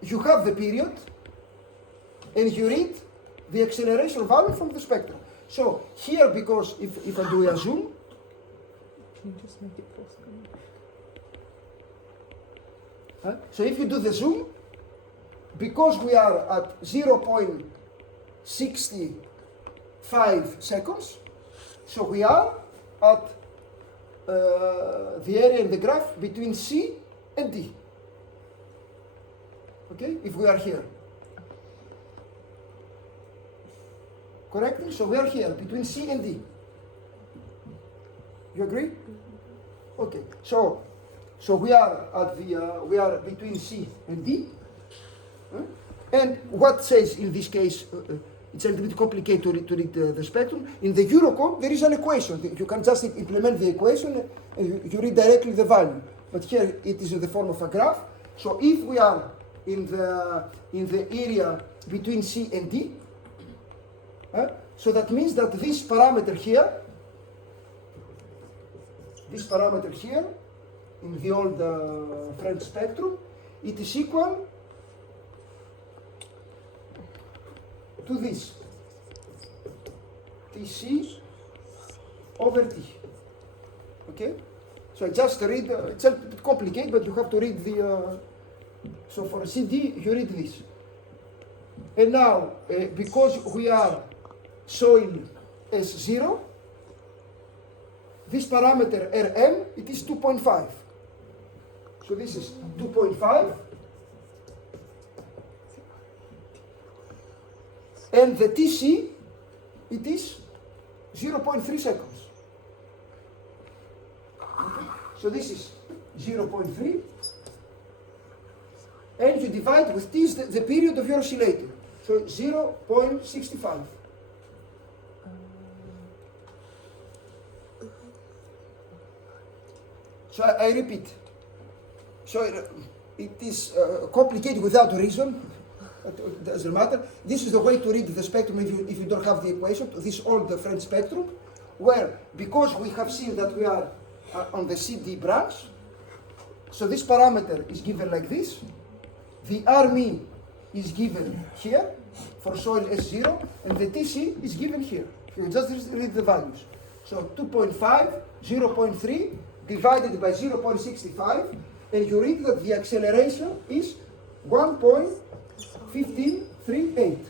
You have the period, and you read the acceleration value from the spectrum. So here, because if I do a zoom, Can you just make it full screen? so if you do the zoom, because we are at 0.65 seconds, so we are at the area in the graph between C and D. Okay, if we are here. Correctly? So we are here between C and D. You agree? Okay. So we are at we are between C and D. And what says in this case? It's a little bit complicated to read the spectrum. In the Eurocode, there is an equation. You can just implement the equation and you read directly the value. But here it is in the form of a graph. So if we are in the area between C and D, so that means that this parameter here in the old French spectrum, it is equal to this Tc over T. Okay? So I just read, it's a bit complicated, but you have to read the, so for CD, you read this. And now, because we are soil S0, this parameter Rm, it is 2.5. So this is 2.5. And the Tc, it is 0.3 seconds. Okay. So this is 0.3. And you divide with T the period of your oscillator. So 0.65. So I repeat. So it is complicated without reason. It doesn't matter. This is the way to read the spectrum if you don't have the equation. This is all the French spectrum, where because we have seen that we are on the CD branch, so this parameter is given like this. The Rm is given here for soil S0, and the Tc is given here. You just read the values. So 2.5, 0.3 divided by 0.65, and you read that the acceleration is 1.1538.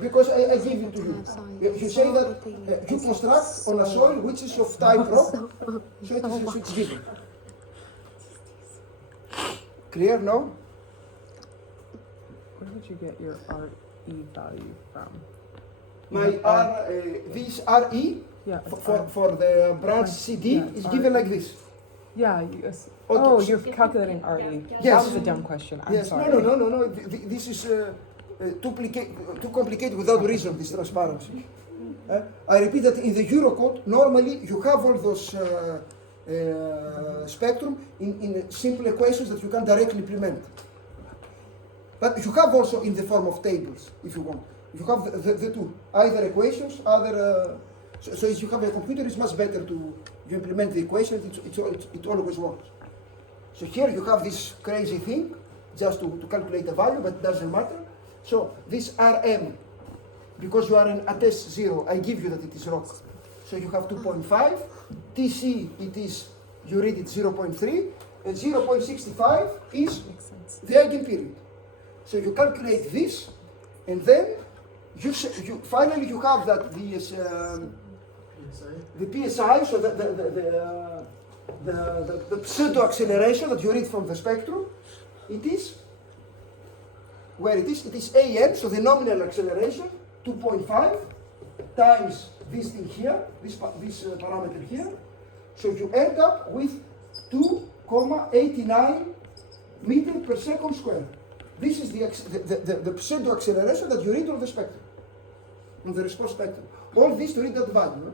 Because I give it to you. You say that you construct on a soil which is of type rock, so it's given. Clear now? Where did you get your RE value from? My this RE Yeah. for the branch CD Yeah, is given like this. Yeah. Yes. Okay. Oh, you're calculating RE. Yes. That was a dumb question. I'm Yes, sorry. no. This is too complicated without reason, this transparency. I repeat that in the Eurocode, normally you have all those spectrum in simple equations that you can directly implement. But you have also in the form of tables, if you want. You have the two, either equations, other. So if you have a computer, it's much better to you implement the equation. It always works. So here you have this crazy thing, just to calculate the value, but it doesn't matter. So this Rm, because you are at S0, I give you that it is rock. So you have 2.5. Tc, it is, you read it 0.3, and 0.65 is Makes sense. the eigenperiod. So you calculate this, and then you finally you have that the PSI, so the pseudo acceleration that you read from the spectrum. It is where it is. It is AN, so the nominal acceleration, 2.5 times this thing here, this parameter here. So you end up with 2,89 meter per second square. This is the pseudo acceleration that you read on the spectrum, on the response spectrum. All this to read that value. No?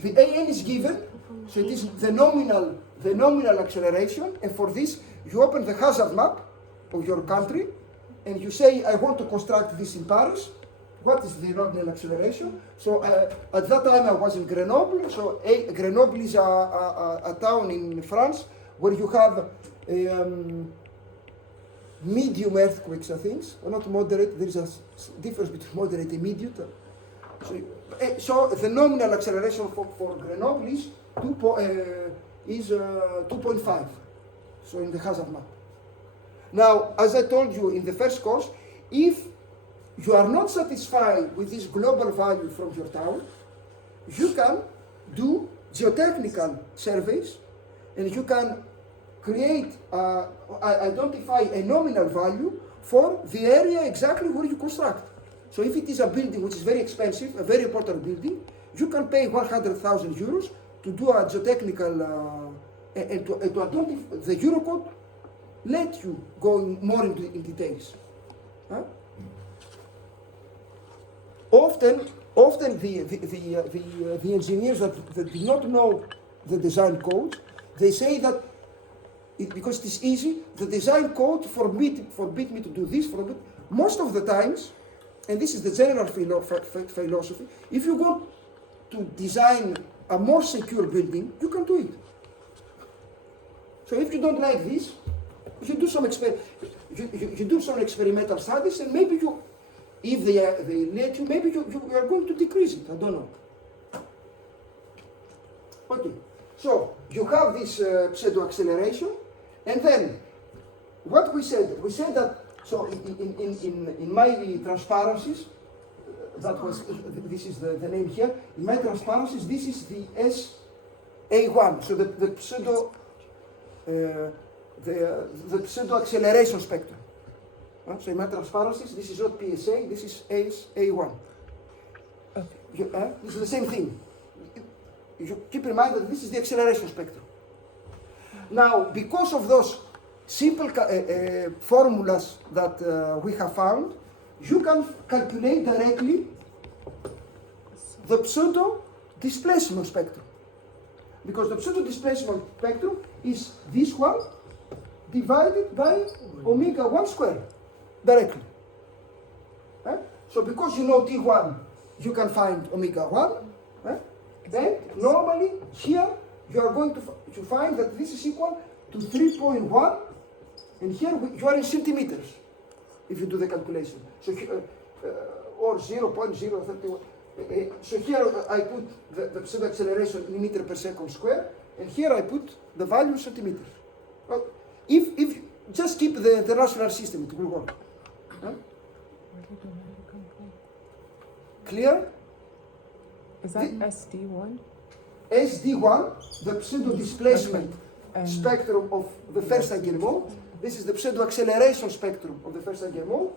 The AN is given, so it is the nominal acceleration, and for this you open the hazard map of your country, and you say, I want to construct this in Paris. What is the nominal acceleration? So at that time I was in Grenoble. So Grenoble is a town in France where you have medium earthquakes, I think, or not moderate. There is a difference between moderate and medium. So the nominal acceleration for Grenoble is 2.5. So in the hazard map. Now, as I told you in the first course, if you are not satisfied with this global value from your tower, you can do geotechnical surveys, and you can create, identify a nominal value for the area exactly where you construct. So if it is a building which is very expensive, a very important building, you can pay 100,000 euros to do a geotechnical, and to identify the Eurocode, let you go more in details. Huh? Often the engineers that do not know the design code, they say that because it is easy, the design code forbid me to do this. Most of the times, and this is the general philosophy, if you want to design a more secure building, you can do it. So if you don't like this, you do some experimental studies, and maybe you, if they let you, maybe you are going to decrease it. I don't know. Okay, so you have this pseudo acceleration, and then what we said that, so in my transparencies, this is the name here. In my transparencies, this is the SA1, so the pseudo. The pseudo acceleration spectrum. So in my transparencies, this is not PSA, this is A1. Okay. This is the same thing. You keep in mind that this is the acceleration spectrum. Now, because of those simple formulas that we have found, you can calculate directly the pseudo displacement spectrum. Because the pseudo displacement spectrum is this one divided by omega 1 squared directly. So because you know T1, you can find omega 1. Then normally here you are going to find that this is equal to 3.1, and here you are in centimeters if you do the calculation. So or 0.031. So here I put the pseudo acceleration in meter per second square, and here I put the value in centimeters. Well, if just keep the international system, it will work. Huh? Clear? Is that SD1? SD1, the pseudo displacement spectrum of the first Eigen mode. This is the pseudo acceleration spectrum of the first Eigen mode,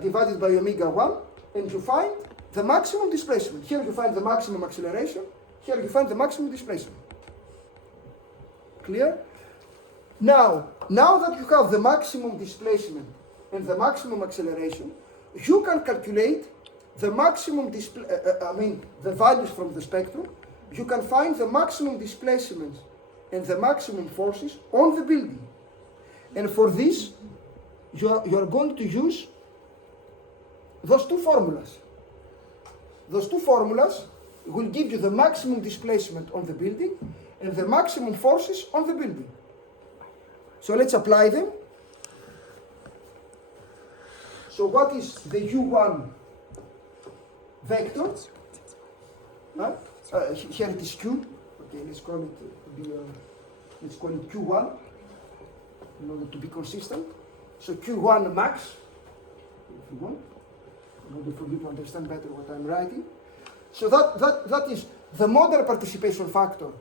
divided by omega 1, and you find the maximum displacement. Here you find the maximum acceleration, here you find the maximum displacement. Clear? Now that you have the maximum displacement and the maximum acceleration, you can calculate the maximum the values from the spectrum. You can find the maximum displacements and the maximum forces on the building. And for this, you are going to use those two formulas. Those two formulas will give you the maximum displacement on the building and the maximum forces on the building. So let's apply them. So what is the U1 vector? Here it is Q. Okay, let's call it let's call it Q1 in order to be consistent. So Q1 max, if you want, in order for you to understand better what I'm writing. So that is the model participation factor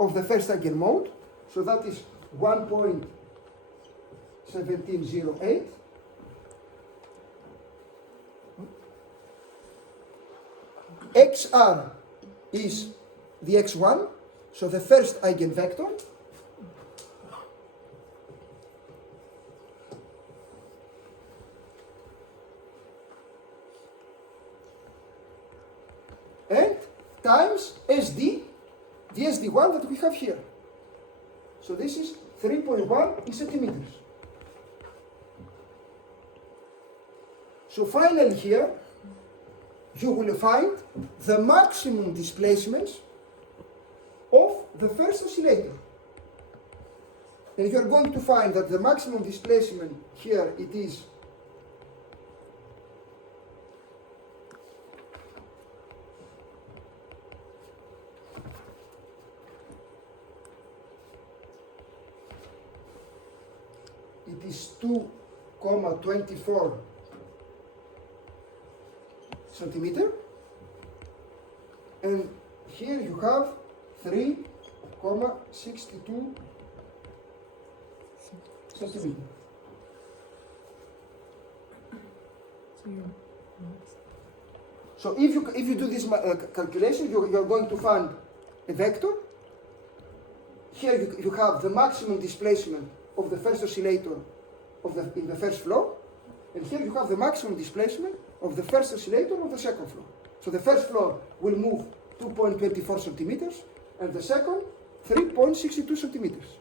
of the first eigenmode. So that is 1.1708. XR is the x1, so the first eigenvector. And times SD, the SD1 that we have here. So this is 3.1 in centimeters. So finally here, you will find the maximum displacements of the first oscillator. And you are going to find that the maximum displacement here, it is it is 2.24 centimeter, and here you have 3.62 centimeter. So if you do this calculation, you are going to find a vector. Here you have the maximum displacement of the first oscillator in the first floor, and here you have the maximum displacement of the first oscillator on the second floor. So the first floor will move 2.24 centimeters, and the second 3.62 centimeters.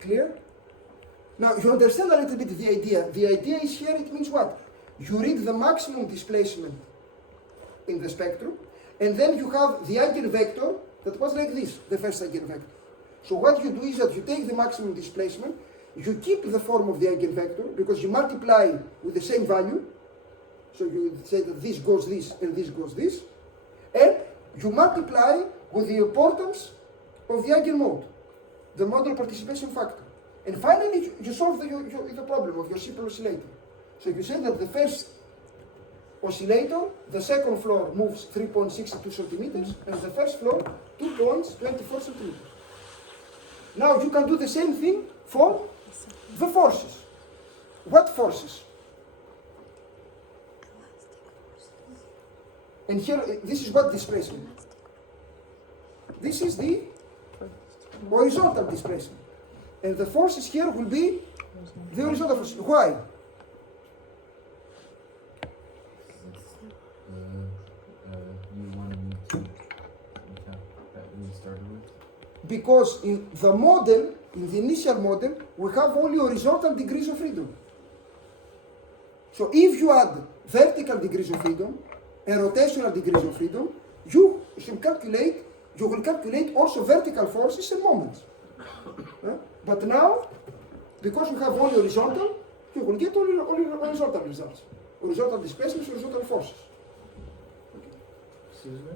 Clear? Now you understand a little bit the idea. The idea is here, it means what? You read the maximum displacement in the spectrum, and then you have the eigenvector that was like this, the first eigenvector. So what you do is that you take the maximum displacement, you keep the form of the eigenvector because you multiply with the same value. So you say that this goes this and this goes this, and you multiply with the importance of the eigenmode, the model participation factor. And finally, you solve the problem of your simple oscillator. So you say that the first oscillator, the second floor moves 3.62 centimeters, and the first floor 2.24 centimeters. Now you can do the same thing for the forces. What forces? And here, this is what displacement. This is the horizontal displacement. And the forces here will be the horizontal forces. Why? that we started with. Because in the model, in the initial model, we have only horizontal degrees of freedom. So if you add vertical degrees of freedom and rotational degrees of freedom, you will calculate also vertical forces and moments. But now, because we have only horizontal, you will get only horizontal results. Horizontal displacements, horizontal forces. Excuse me.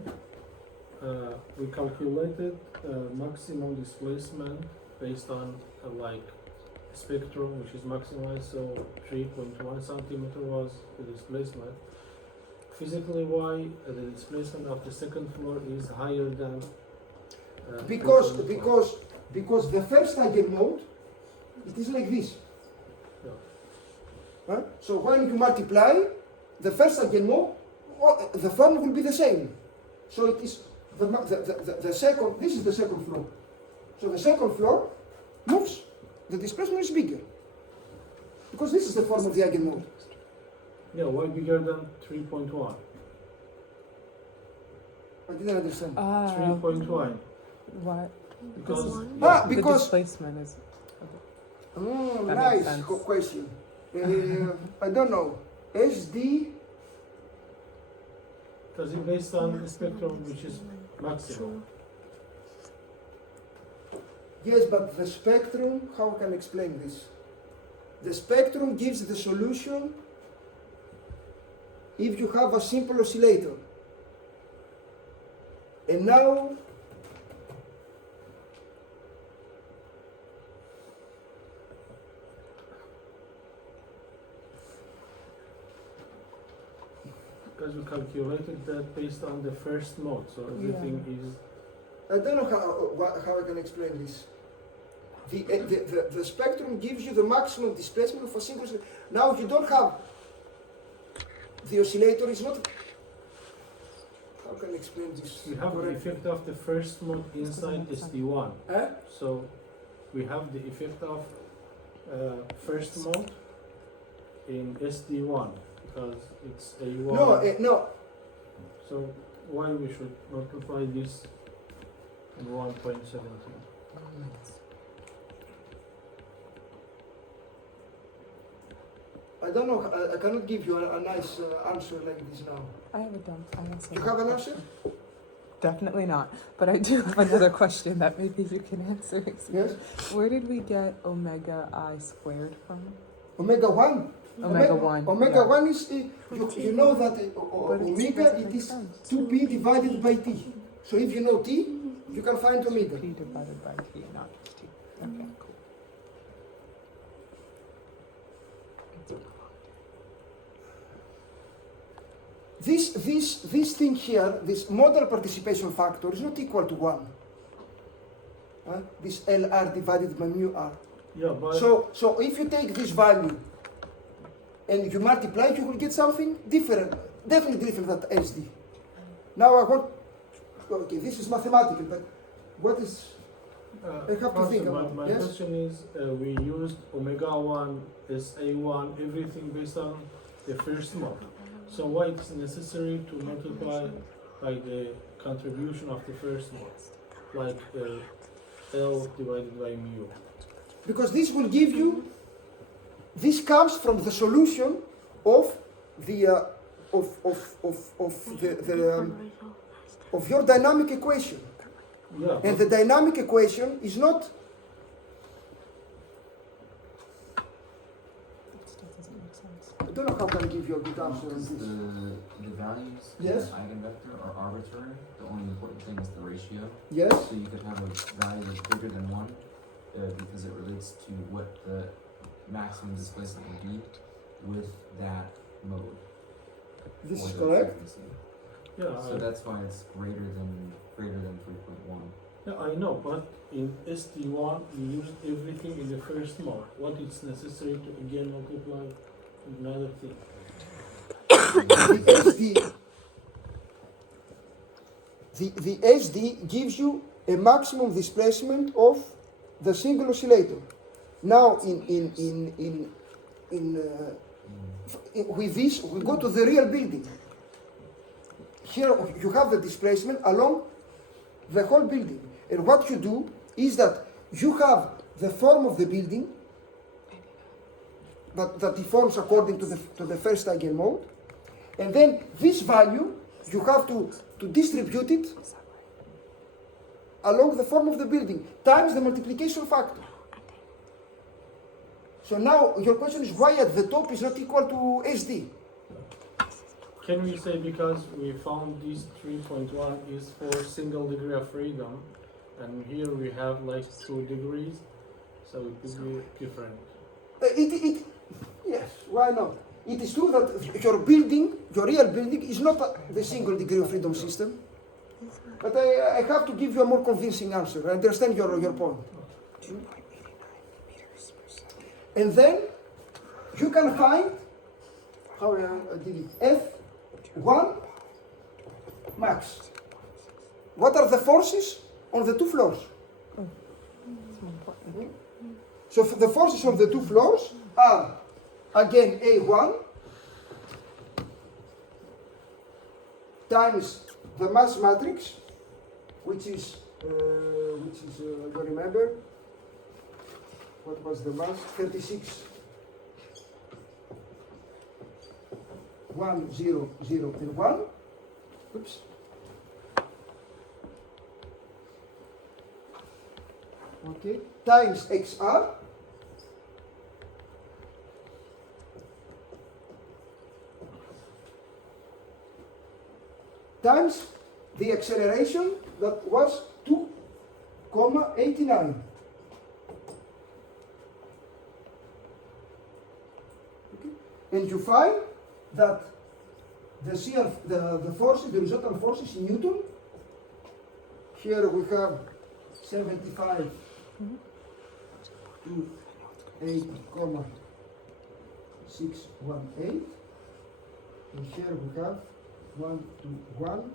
We calculated maximum displacement based on like a spectrum which is maximized, so 3.1 centimeter was the displacement. Physically, why the displacement of the second floor is higher than Because the first eigenmode, it is like this. Yeah. So when you multiply the first eigenmode, the form will be the same. So it is the second, this is the second floor. So the second floor moves, the displacement is bigger. Because this is the form of the eigenmode. Yeah, why bigger than 3.1? I didn't understand. 3.1. Why? Because The Because displacement is. That makes nice sense. question. I don't know. SD. because it's based on the spectrum which is maximum. Yes, but the spectrum, how can I explain this? The spectrum gives the solution if you have a simple oscillator. And now, Because we calculated that based on the first mode, so everything is. I don't know how I can explain this. The spectrum gives you the maximum displacement of a single oscillator. Now you don't have, the oscillator is not, how can I explain this? We have the effect of the first mode inside SD1. Eh? So we have the effect of first mode in SD1 because it's A1. No, no, So why we should multiply this in 1.17? I don't know, I cannot give you a nice answer like this now. I have a dumb. I also You have an answer? Definitely not. But I do have another question that maybe you can answer. Yes? Where did we get omega I squared from? Omega 1. Omega 1. Omega yeah. 1 is, you know that But it omega, doesn't it make is sense. 2p divided by t. So if you know t, you can find omega. P divided by T, not just T. Okay, cool. This thing here, this modal participation factor is not equal to 1. This LR divided by mu R. Yeah, but So if you take this value and you multiply, you will get something different, definitely different than SD. Now I want, okay, this is mathematical, but what is, I have to think about, my yes? question is, we used omega 1 as A1, everything based on the first mode. So why it's necessary to multiply by the contribution of the first mode, like L divided by mu? Because this will give you, this comes from the solution of the of your dynamic equation, Yeah, and the dynamic equation is not. That doesn't make sense. I don't know how can I give you a good answer on Because this. the values Yes. in the eigenvector are arbitrary. The only important thing is the ratio. Yes. So you could have a value that's bigger than 1 because it relates to what the maximum displacement would be with that mode. This or is the correct. frequency. yeah, So that's why it's greater than 3.1. yeah, I know, but in SD1 we used everything in the first mode. What is necessary to again multiply another thing? The SD gives you a maximum displacement of the single oscillator. Now with this we go to the real building. Here you have the displacement along the whole building, and what you do is that you have the form of the building that deforms according to the first eigenmode, and then this value you have to distribute it along the form of the building times the multiplication factor. So now your question is why at the top is not equal to SD? Can we say because we found this 3.1 is for single degree of freedom, and here we have like 2 degrees, so it could be different. Yes, why not? It is true that your building, your real building, is not the single degree of freedom system. But I have to give you a more convincing answer. I understand your point. And then you can find, how I did it, F1 max. What are the forces on the 2 floors? It's more important. So the forces on the 2 floors are, again, A1 times the mass matrix, which is I don't remember, what was the mass? 36. 1, 0, 0, and 1. Oops. okay, times XR times the acceleration that was 2,89. Okay. And you find that the shear, the forces, the horizontal forces in Newton, here we have 75 to 8,618, and here we have 1 to 1,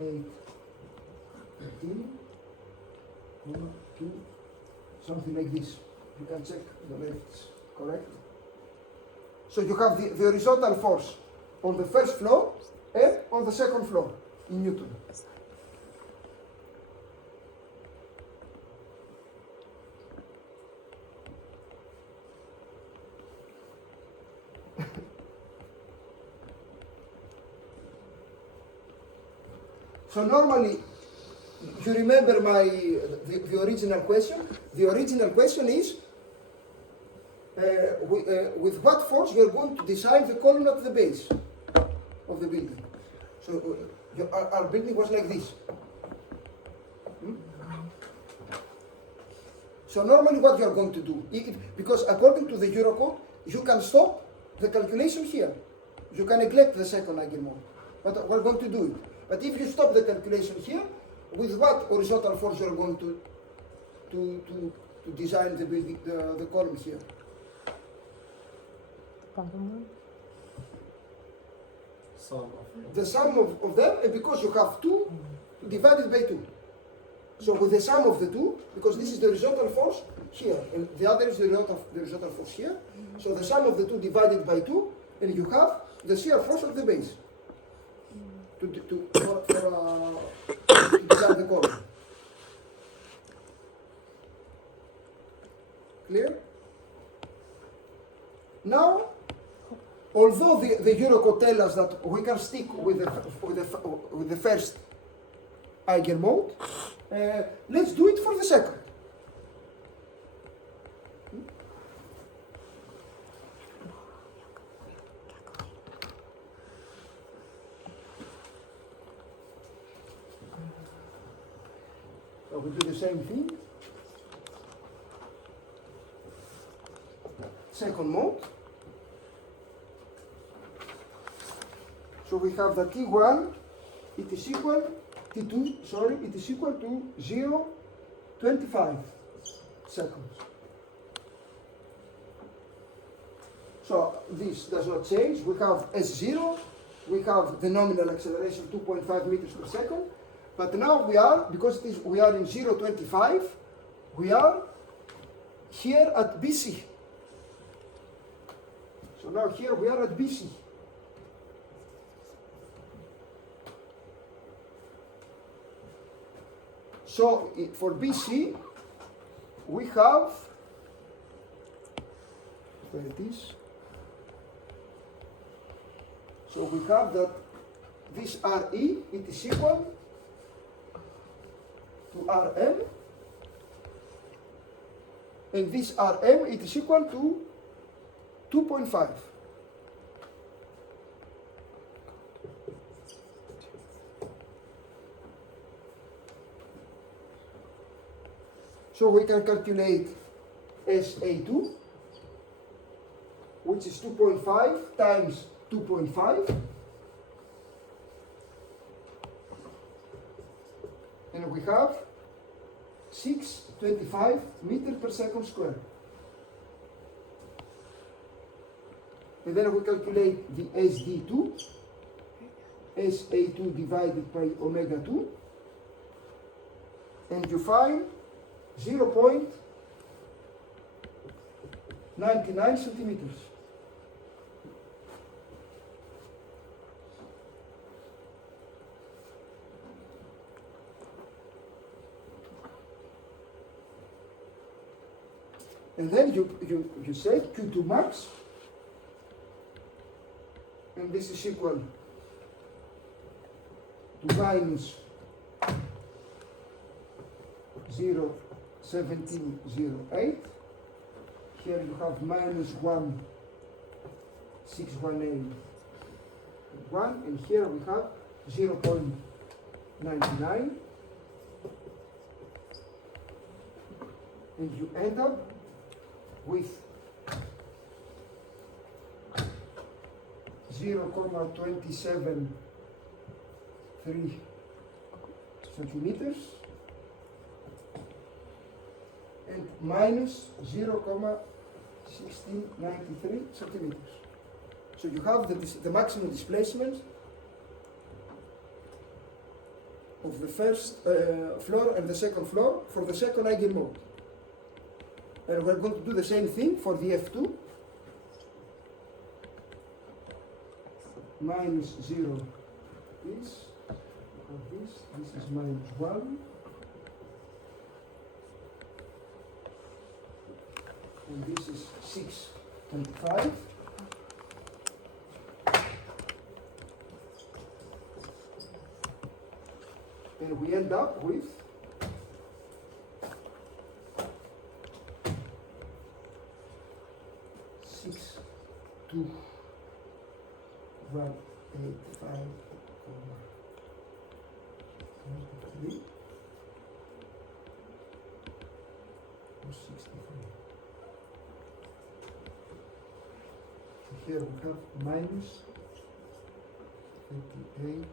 8, 13, 2, something like this. You can check whether it's correct. So you have the horizontal force on the first floor and on the second floor in Newton. So normally, you remember the original question? The original question is, with what force you are going to design the column at the base of the building. So our building was like this. So normally what you are going to do, because according to the Eurocode, you can stop the calculation here. You can neglect the second eigenmode, but we're going to do it. But if you stop the calculation here, with what horizontal force you are going to design the building, the column here? Bottom one. Sum of The sum of them, and because you have 2 divided by 2. So with the sum of the two, because this is the horizontal force here, and the other is the horizontal force here. So the sum of the two divided by 2, and you have the shear force of the base to design the column. Clear? Now, although the Eurocode tells us that we can stick with the first eigenmode, let's do it for the second. So we do the same thing. Second mode. So we have that T1, it is equal, T2, sorry, it is equal to 0.25 seconds. So this does not change. We have S0, we have the nominal acceleration 2.5 meters per second, but now we are, because we are in 0.25, we are here at BC. So now here we are at BC. So for BC, we have, there it is. So we have that this RE, it is equal to RM, and this RM, it is equal to 2.5. So we can calculate SA2, which is 2.5 times 2.5, and we have 625 meters per second square. And then we calculate the SD2, SA2 divided by omega 2, and you find 0.99 centimeters. And then you say Q2 max, and this is equal to minus 0, 17, 0, 8. Here you have minus 1, 6, 1, 8, 1. And here we have 0.99. And you end up with 0.273 centimeters and minus 0.1693 centimeters. So you have the maximum displacement of the first floor and the second floor for the second eigenmode. And we're going to do the same thing for the F2. Minus 0 is this is minus 1. And this is 6.5. And we end up with 62185.3 or 63. Here we have minus 38.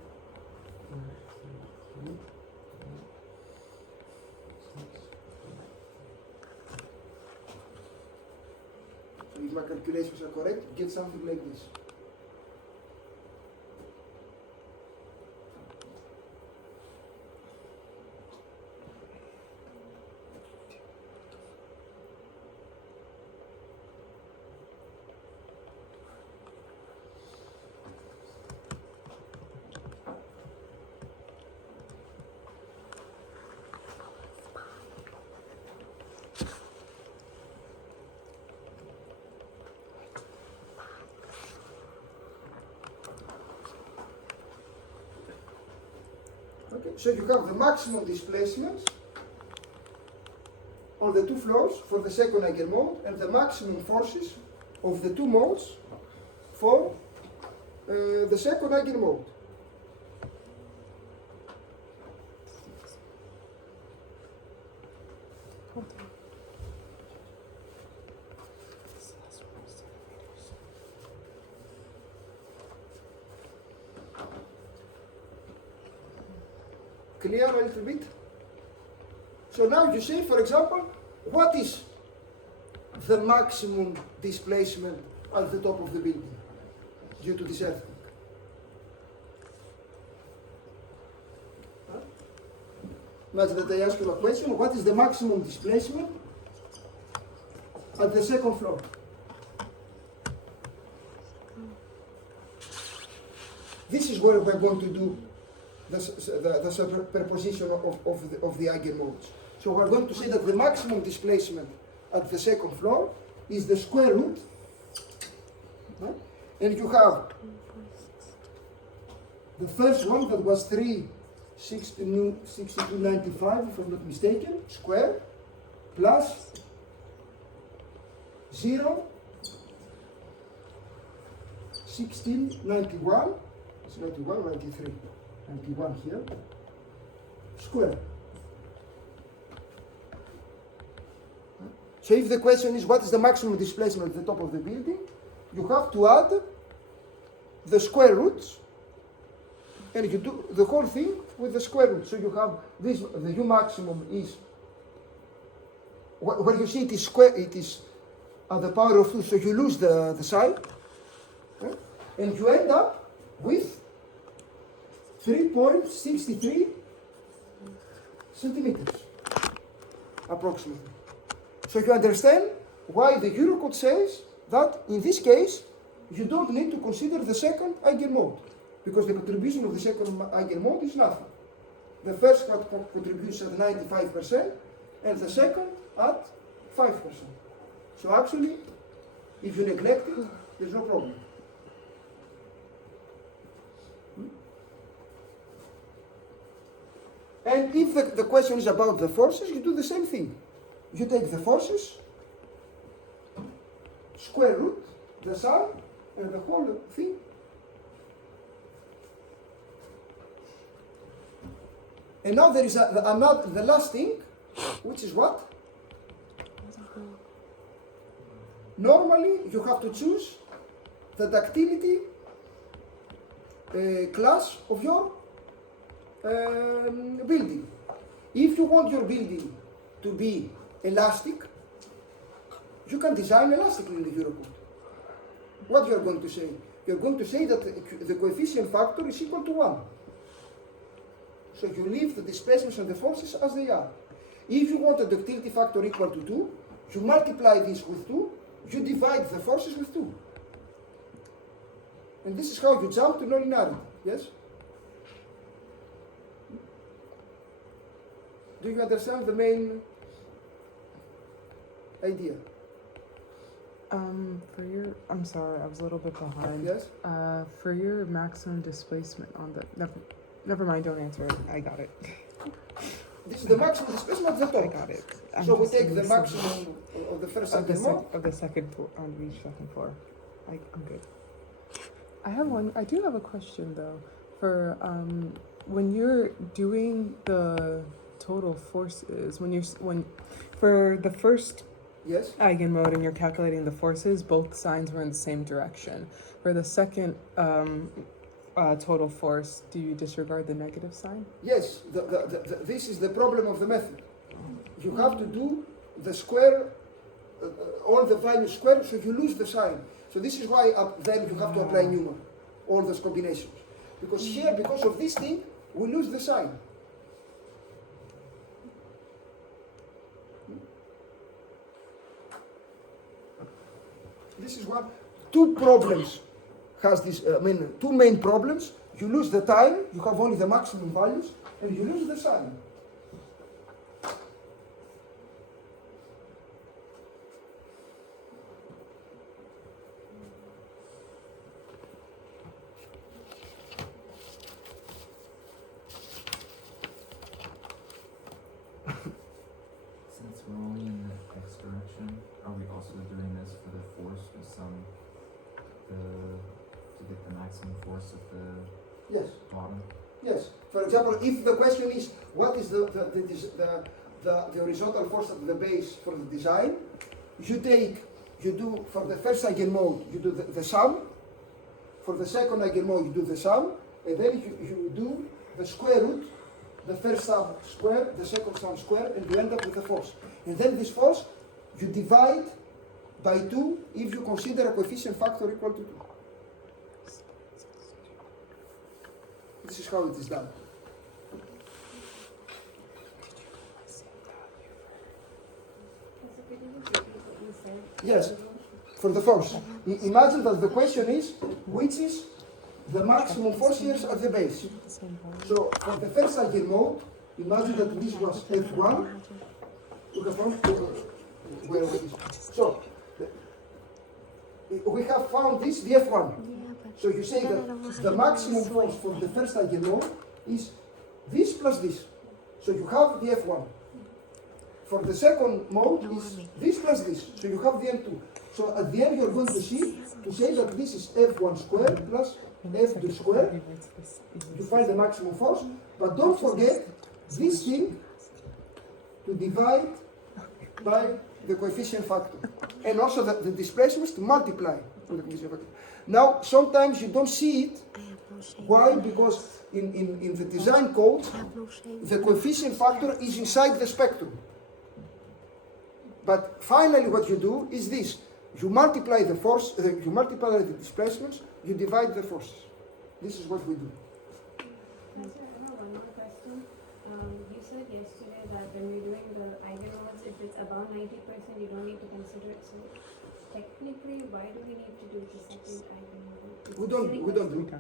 So if my calculations are correct, you get something like this. Okay, so you have the maximum displacement on the two floors for the second eigenmode and the maximum forces of the two modes for the second eigenmode. Clear a little bit? So now you say, for example, what is the maximum displacement at the top of the building due to this earthquake? Imagine that I ask you a question, what is the maximum displacement at the second floor? This is where we're going to do the superposition of the eigenmodes. So we're going to say that the maximum displacement at the second floor is the square root, right? And you have the first one that was 362.95, if I'm not mistaken, square, plus 0.1691, it's 91, 93. 91 here, square. So if the question is what is the maximum displacement at the top of the building, you have to add the square roots and you do the whole thing with the square root. So you have this, the U maximum is, where you see it is square, it is at the power of 2, so you lose the sign, right? And you end up with 3.63 centimeters, approximately. So you understand why the Eurocode says that in this case, you don't need to consider the second eigenmode, because the contribution of the second eigenmode is nothing. The first one contributes at 95% and the second at 5%. So actually, if you neglect it, there's no problem. And if the question is about the forces, you do the same thing. You take the forces, square root, the sum, and the whole thing. And now there is the last thing, which is what? Normally, you have to choose the ductility class of your building. If you want your building to be elastic, you can design elastically in the Eurocode. What you are going to say? You are going to say that the coefficient factor is equal to 1. So you leave the displacements and the forces as they are. If you want a ductility factor equal to 2, you multiply this with 2, you divide the forces with 2. And this is how you jump to nonlinearity, yes? Do you understand the main idea? I'm sorry, I was a little bit behind. Yes? For your maximum displacement on the, never mind, don't answer it. I got it. This is the maximum displacement at the I top. got it. I'm So we just take the missing- maximum of the first of the, second mode. of the second floor, on each second floor. I'm good. I do have a question though. For when you're doing the total forces, for the first Yes? eigenmode and you're calculating the forces, both signs were in the same direction. For the second total force, do you disregard the negative sign? Yes, this is the problem of the method. You have to do the square, all the values square, so you lose the sign. So this is why then you have to apply Newman, all those combinations. Because here, because of this thing, we lose the sign. This is what two problems has this. Two main problems. You lose the time. You have only the maximum values, and you lose the sign. Since we're only in the x direction, are we also doing this for the force with to get the maximum force at the Yes. bottom? Yes. For example, if the question is what is the horizontal force at the base for the design, you do for the first eigenmode, you do the sum. For the second eigenmode, you do the sum, and then you do the square root, the first sum square, the second sum square, and you end up with the force. And then this force, you divide by 2 if you consider a coefficient factor equal to 2. This is how it is done. So could you just repeat what you said? Yes. For the force. Imagine that the question is, which is the maximum force here at the base. So for the first eigenmode, imagine that this was F1. We have found where it is. So we have found this, the F1. So you say that the maximum force for the first eigenmode is this plus this. So you have the F1. For the second mode is this plus this. So you have the M2. So at the end you're going to say that this is F1 squared plus F2 squared. You find the maximum force. But don't forget this thing to divide by the coefficient factor. And also the displacements to multiply with the coefficient factor. Now, sometimes you don't see it. Why? Because in the design code, the coefficient factor is inside the spectrum. But finally what you do is this. You multiply the force, you multiply the displacements, you divide the forces. This is what we do. Professor, I have one more question. You said yesterday that when we're doing the eigenmodes, if it's above 90%, you don't need to consider it. So technically, why do we need to do the second eigenmode? We don't do it.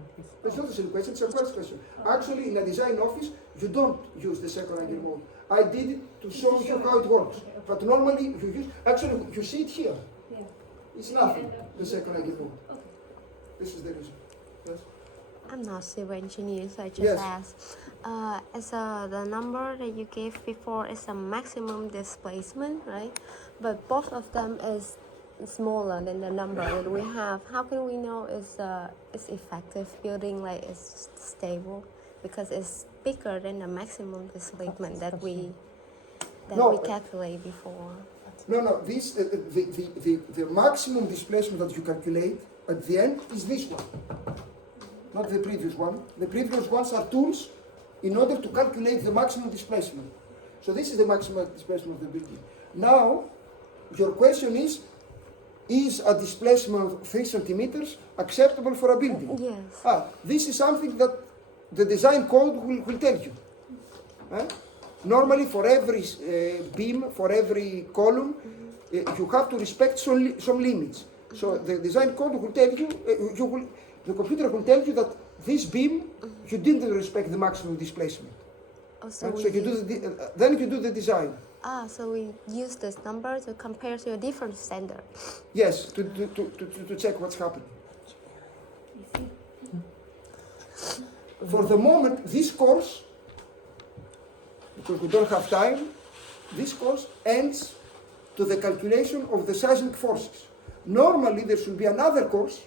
It's not a silly question, it's a first question. Actually, in a design office, you don't use the second eigenmode. I did it to show you how it works. But normally, you use, actually, you see it here. Yeah. It's nothing, the second eigenmode. Okay. This is the reason. Yes? I'm not civil engineer, so I just Yes. ask. The number that you gave before is a maximum displacement, right? But both of them is smaller than the number that we have. How can we know it's effective building, like it's stable? Because it's bigger than the maximum displacement that we calculate before. No. This the maximum displacement that you calculate at the end is this one, not the previous one. The previous ones are tools in order to calculate the maximum displacement. So this is the maximum displacement of the building. Now, your question is a displacement of 3 centimeters acceptable for a building? Yes. This is something that the design code will tell you. Normally, for every beam, for every column, you have to respect some limits. So the design code will tell you, the computer will tell you that this beam, you didn't respect the maximum displacement. So you do then you do the design. So we use this number to compare to a different standard. Yes, to check what's happening. For the moment, this course, because we don't have time, this course ends to the calculation of the seismic forces. Normally, there should be another course,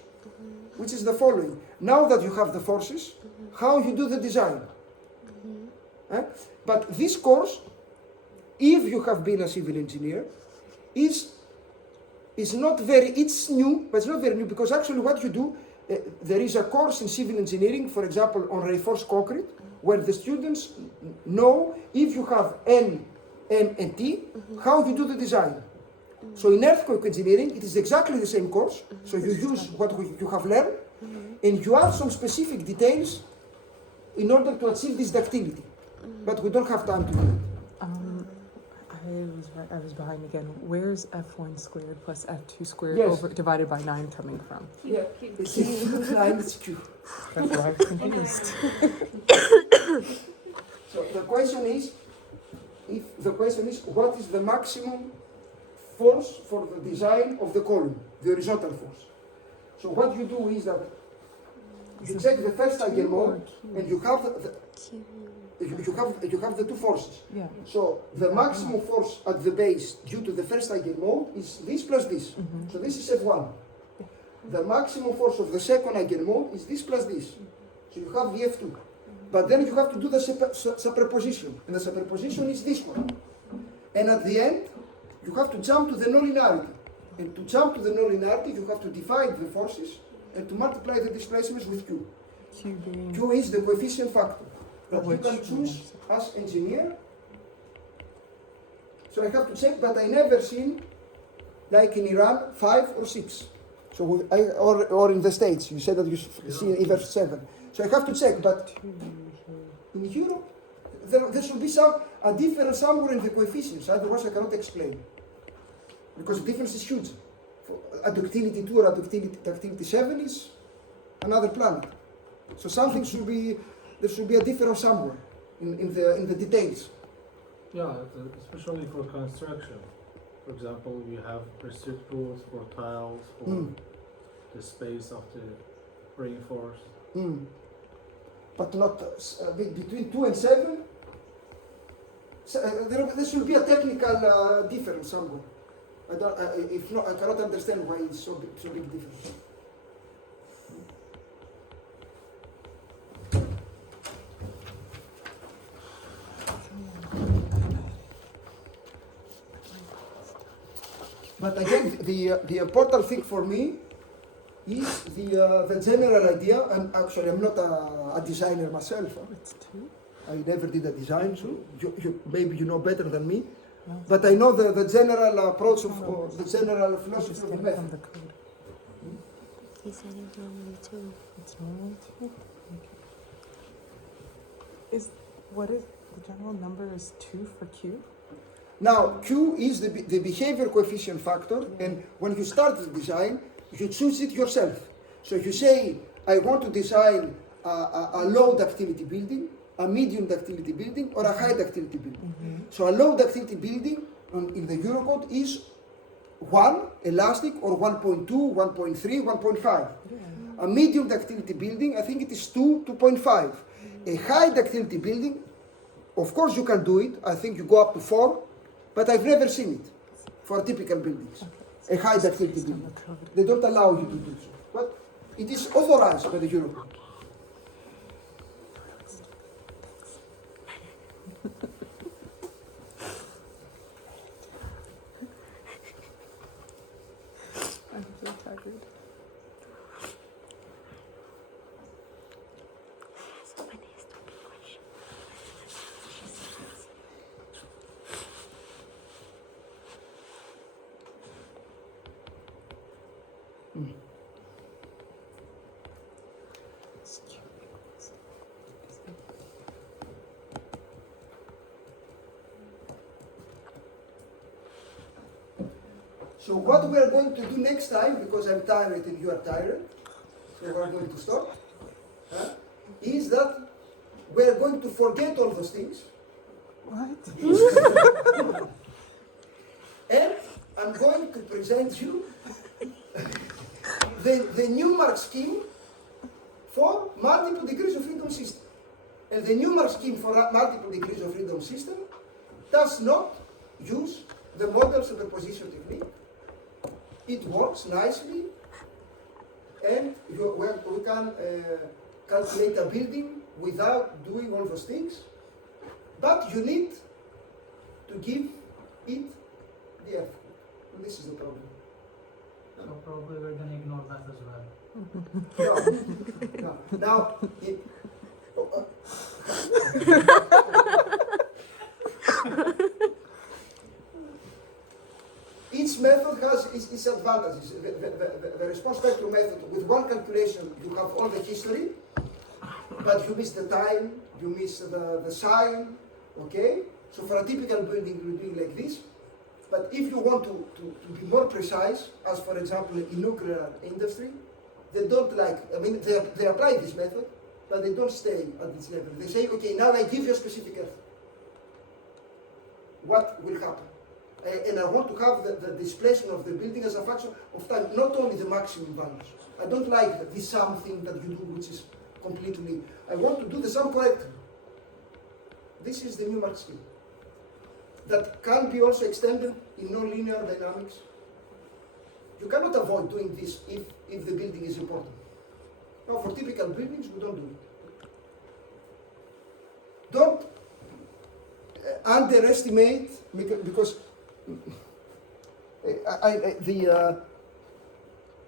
which is the following. Now that you have the forces, how you do the design. But this course, if you have been a civil engineer, is not very, it's new, but it's not very new, because actually what you do, there is a course in civil engineering, for example, on reinforced concrete, where the students know if you have N, M, and T, how you do the design. So in earthquake engineering, it is exactly the same course. So you use what you have learned, and you add some specific details in order to achieve this ductility. But we don't have time to do it. I was behind again. Where's f1 squared plus f2 squared Yes. divided by 9 coming from? Yeah, it's line, it's Q. That's why I was confused. So the question is, what is the maximum force for the design of the column, the horizontal force? So what you do is that you check the first eigenmode, and you have the two forces. Yeah. So the maximum force at the base due to the first eigenmode is this plus this. So this is F1. The maximum force of the second eigenmode is this plus this. So you have the F2. But then you have to do the superposition. And the superposition is this one. And at the end, you have to jump to the nonlinearity. And to jump to the nonlinearity, you have to divide the forces and to multiply the displacements with Q. Q being Q is the coefficient factor that you which can choose as engineer. So I have to check, but I never seen, like in Iran, 5 or 6. So or in the States, you said that you see either 7. So I have to check, but in Europe, there should be a difference somewhere in the coefficients, otherwise I cannot explain. Because the difference is huge. A ductility 2 or a ductility 7 is another planet. So something there should be a difference somewhere in the details. Yeah, especially for construction. For example, you have restrict rules for tiles, for the space of the reinforced. But not between 2 and 7. There should be a technical difference somewhere. If not, I cannot understand why it's so big difference. But again, the important thing for me is the general idea. And actually, I'm not a designer myself. it's 2. I never did a design, so maybe you know better than me. No. But I know the general approach of the general philosophy Just of the get it from method. the code. He said it's normally 2. It's normally 2. Okay. What is the general number is 2 for Q? Now, Q is the behavior coefficient factor, and when you start the design, you choose it yourself. So you say, I want to design a low ductility building, a medium ductility building, or a high ductility building. So a low ductility building in the Eurocode is 1 elastic or 1.2, 1.3, 1.5. A medium ductility building, I think it is 2, 2.5. A high ductility building, of course you can do it. I think you go up to 4, but I've never seen it for typical buildings. A high ductility building. They don't allow you to do so. But it is authorized by the European. I'm so tired. So what we are going to do next time, because I'm tired and you are tired, so we are going to stop, is that we are going to forget all those things, What? and I'm going to present you the Newmark scheme for multiple degrees of freedom system. And the Newmark scheme for multiple degrees of freedom system does not use the model superposition technique. It works nicely, and we can calculate a building without doing all those things, but you need to give it the effort. And this is the problem. So probably we're gonna ignore that as well. No. Now, each method has its advantages. The response spectrum method, with one calculation, you have all the history, but you miss the time, you miss the sign, okay? So for a typical building, you're doing like this. But if you want to be more precise, as for example in nuclear industry, they don't like, I mean, they apply this method, but they don't stay at this level. They say, okay, now I give you a specific effort. What will happen? And I want to have the displacement of the building as a function of time, not only the maximum values. I don't like this sum thing that you do, which is completely, I want to do the sum correctly. This is the Newmark scheme. That can be also extended in nonlinear dynamics. You cannot avoid doing this if the building is important. Now, for typical buildings, we don't do it. Don't underestimate, because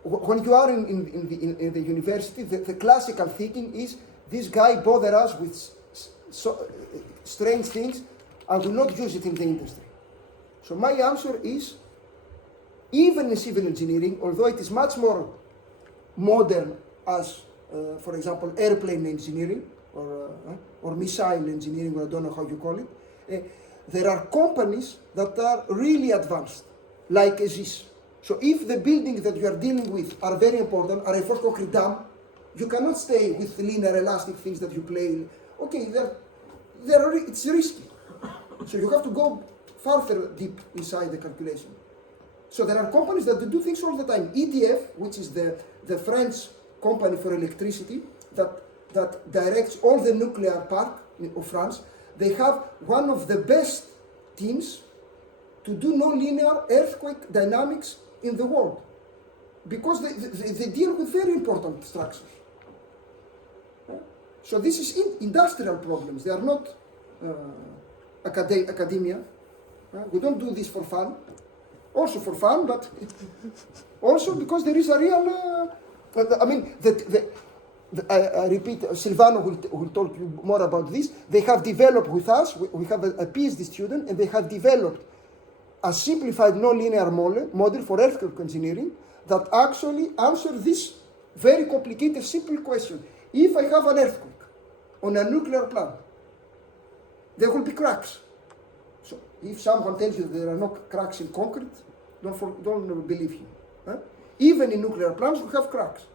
when you are in the university, the classical thinking is, this guy bothers us with strange things, I will not use it in the industry. So my answer is, even in civil engineering, although it is much more modern as, for example, airplane engineering or missile engineering, or I don't know how you call it, there are companies that are really advanced, like ESIS. So if the buildings that you are dealing with are very important, are a force concrete dam, you cannot stay with the linear elastic things that you play. Okay, it's risky. So you have to go further deep inside the calculation. So there are companies that do things all the time. EDF, which is the French company for electricity that directs all the nuclear park of France, they have one of the best teams to do nonlinear earthquake dynamics in the world, because they deal with very important structures. So this is industrial problems. They are not academia. We don't do this for fun. Also for fun, but also because there is a real. I mean, I repeat, Silvano will talk to you more about this. They have developed with us, we have a PhD student, and they have developed a simplified nonlinear model for earthquake engineering that actually answers this very complicated, simple question. If I have an earthquake on a nuclear plant, there will be cracks. So if someone tells you there are no cracks in concrete, don't believe him. Even in nuclear plants, we have cracks.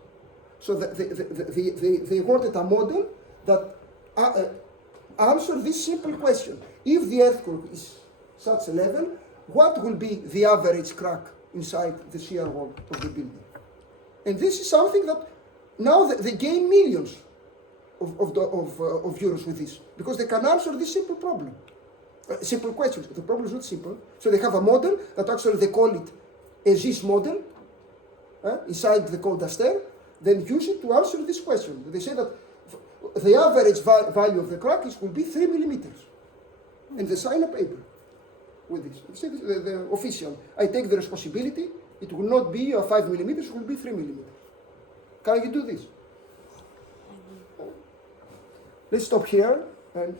So they wanted a model that answers this simple question. If the earthquake is such a level, what will be the average crack inside the shear wall of the building? And this is something that now they gain millions of euros with this, because they can answer this simple problem. Simple questions. The problem is not simple. So they have a model that actually they call it a ZIS model inside the code Aster, then use it to answer this question. They say that the average value of the crack will be 3 millimeters. And they sign a paper with this. They say the official. I take the responsibility. It will not be 5 millimeters, it will be 3 millimeters. Can you do this? Let's stop here and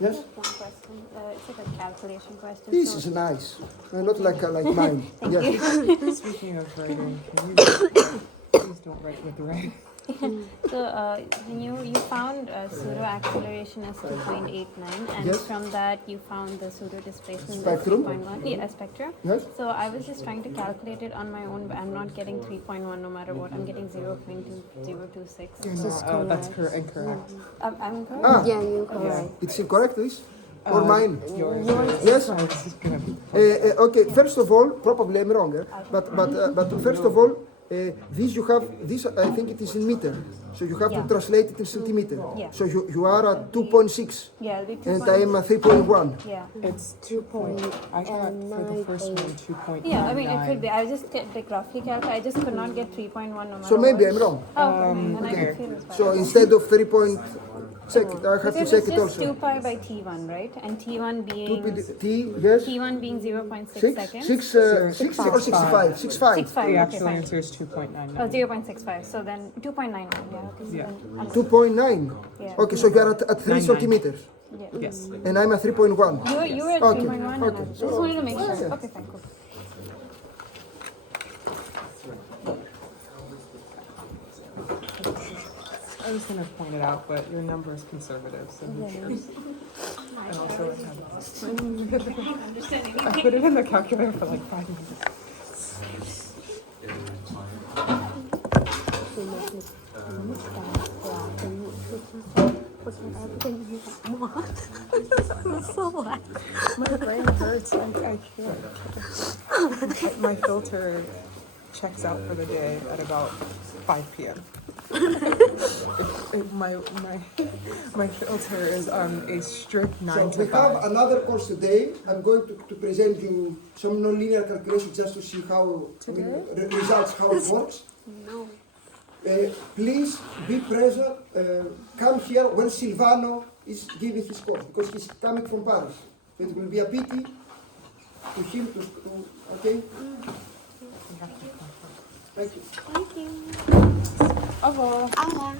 yes? One question. It's like a calculation question. This so is nice. Not like mine. Yes. Speaking of writing, can you please don't write with the right? So when you found pseudo acceleration as 2.89, and Yes. from that you found the pseudo displacement as Spectrum. 3.1. Yeah, spectrum. Yes. So I was just trying to calculate it on my own, but I'm not getting 3.1 no matter what. I'm getting 0.2026. That's incorrect. I'm correct. Ah, Yeah, you're correct. it's incorrect, this? Or mine? Yours. Yes. Sorry, this is gonna be. Okay, first of all, probably I'm wrong, but first of all, this you have, this I think it is in meter, so you have Yeah. to translate it in centimeter. Yeah. So you are at 2.6 Yeah, it'll be 2. and I am at 3.1. Yeah. It's 2 point. I got for the first one 2.99. Yeah, I mean it could be. I just like roughly calculate. I just could not get 3.1 no matter So maybe what. I'm wrong. Oh, okay. And I okay. can feel it. So instead of 3 point, check it, I have to Because check it's it just 2 also. pi by T1, right? And T1 being T, yes, T1 being 0.6 6, seconds. 60 or 65, 65. 65. The Okay, actual fine. answer is 2.99. Oh, 0.65. So then 2.91. Yeah. Okay, so Yeah. then I'm- 2.9. Yeah. Okay, so you are at 3 99. centimeters Yeah. Yes. and I'm at 3.1. You were at Okay, 3.1. okay. And I just wanted to make sure. Yeah. Okay, fine, cool. I was gonna point it out, but your number is conservative, so who cares? And also, I put it in the calculator for like 5 minutes. My brain hurts. I can't. My filter checks out for the day at about 5 p.m. My filter is on a strict 9 So to we 5. have another course today. I'm going to present you some nonlinear calculations just to see how results, how it works. No. Please be present. Come here when Silvano is giving his course because he's coming from Paris. So it will be a pity to him to okay. Thank you. Thank you. Au revoir. Au revoir.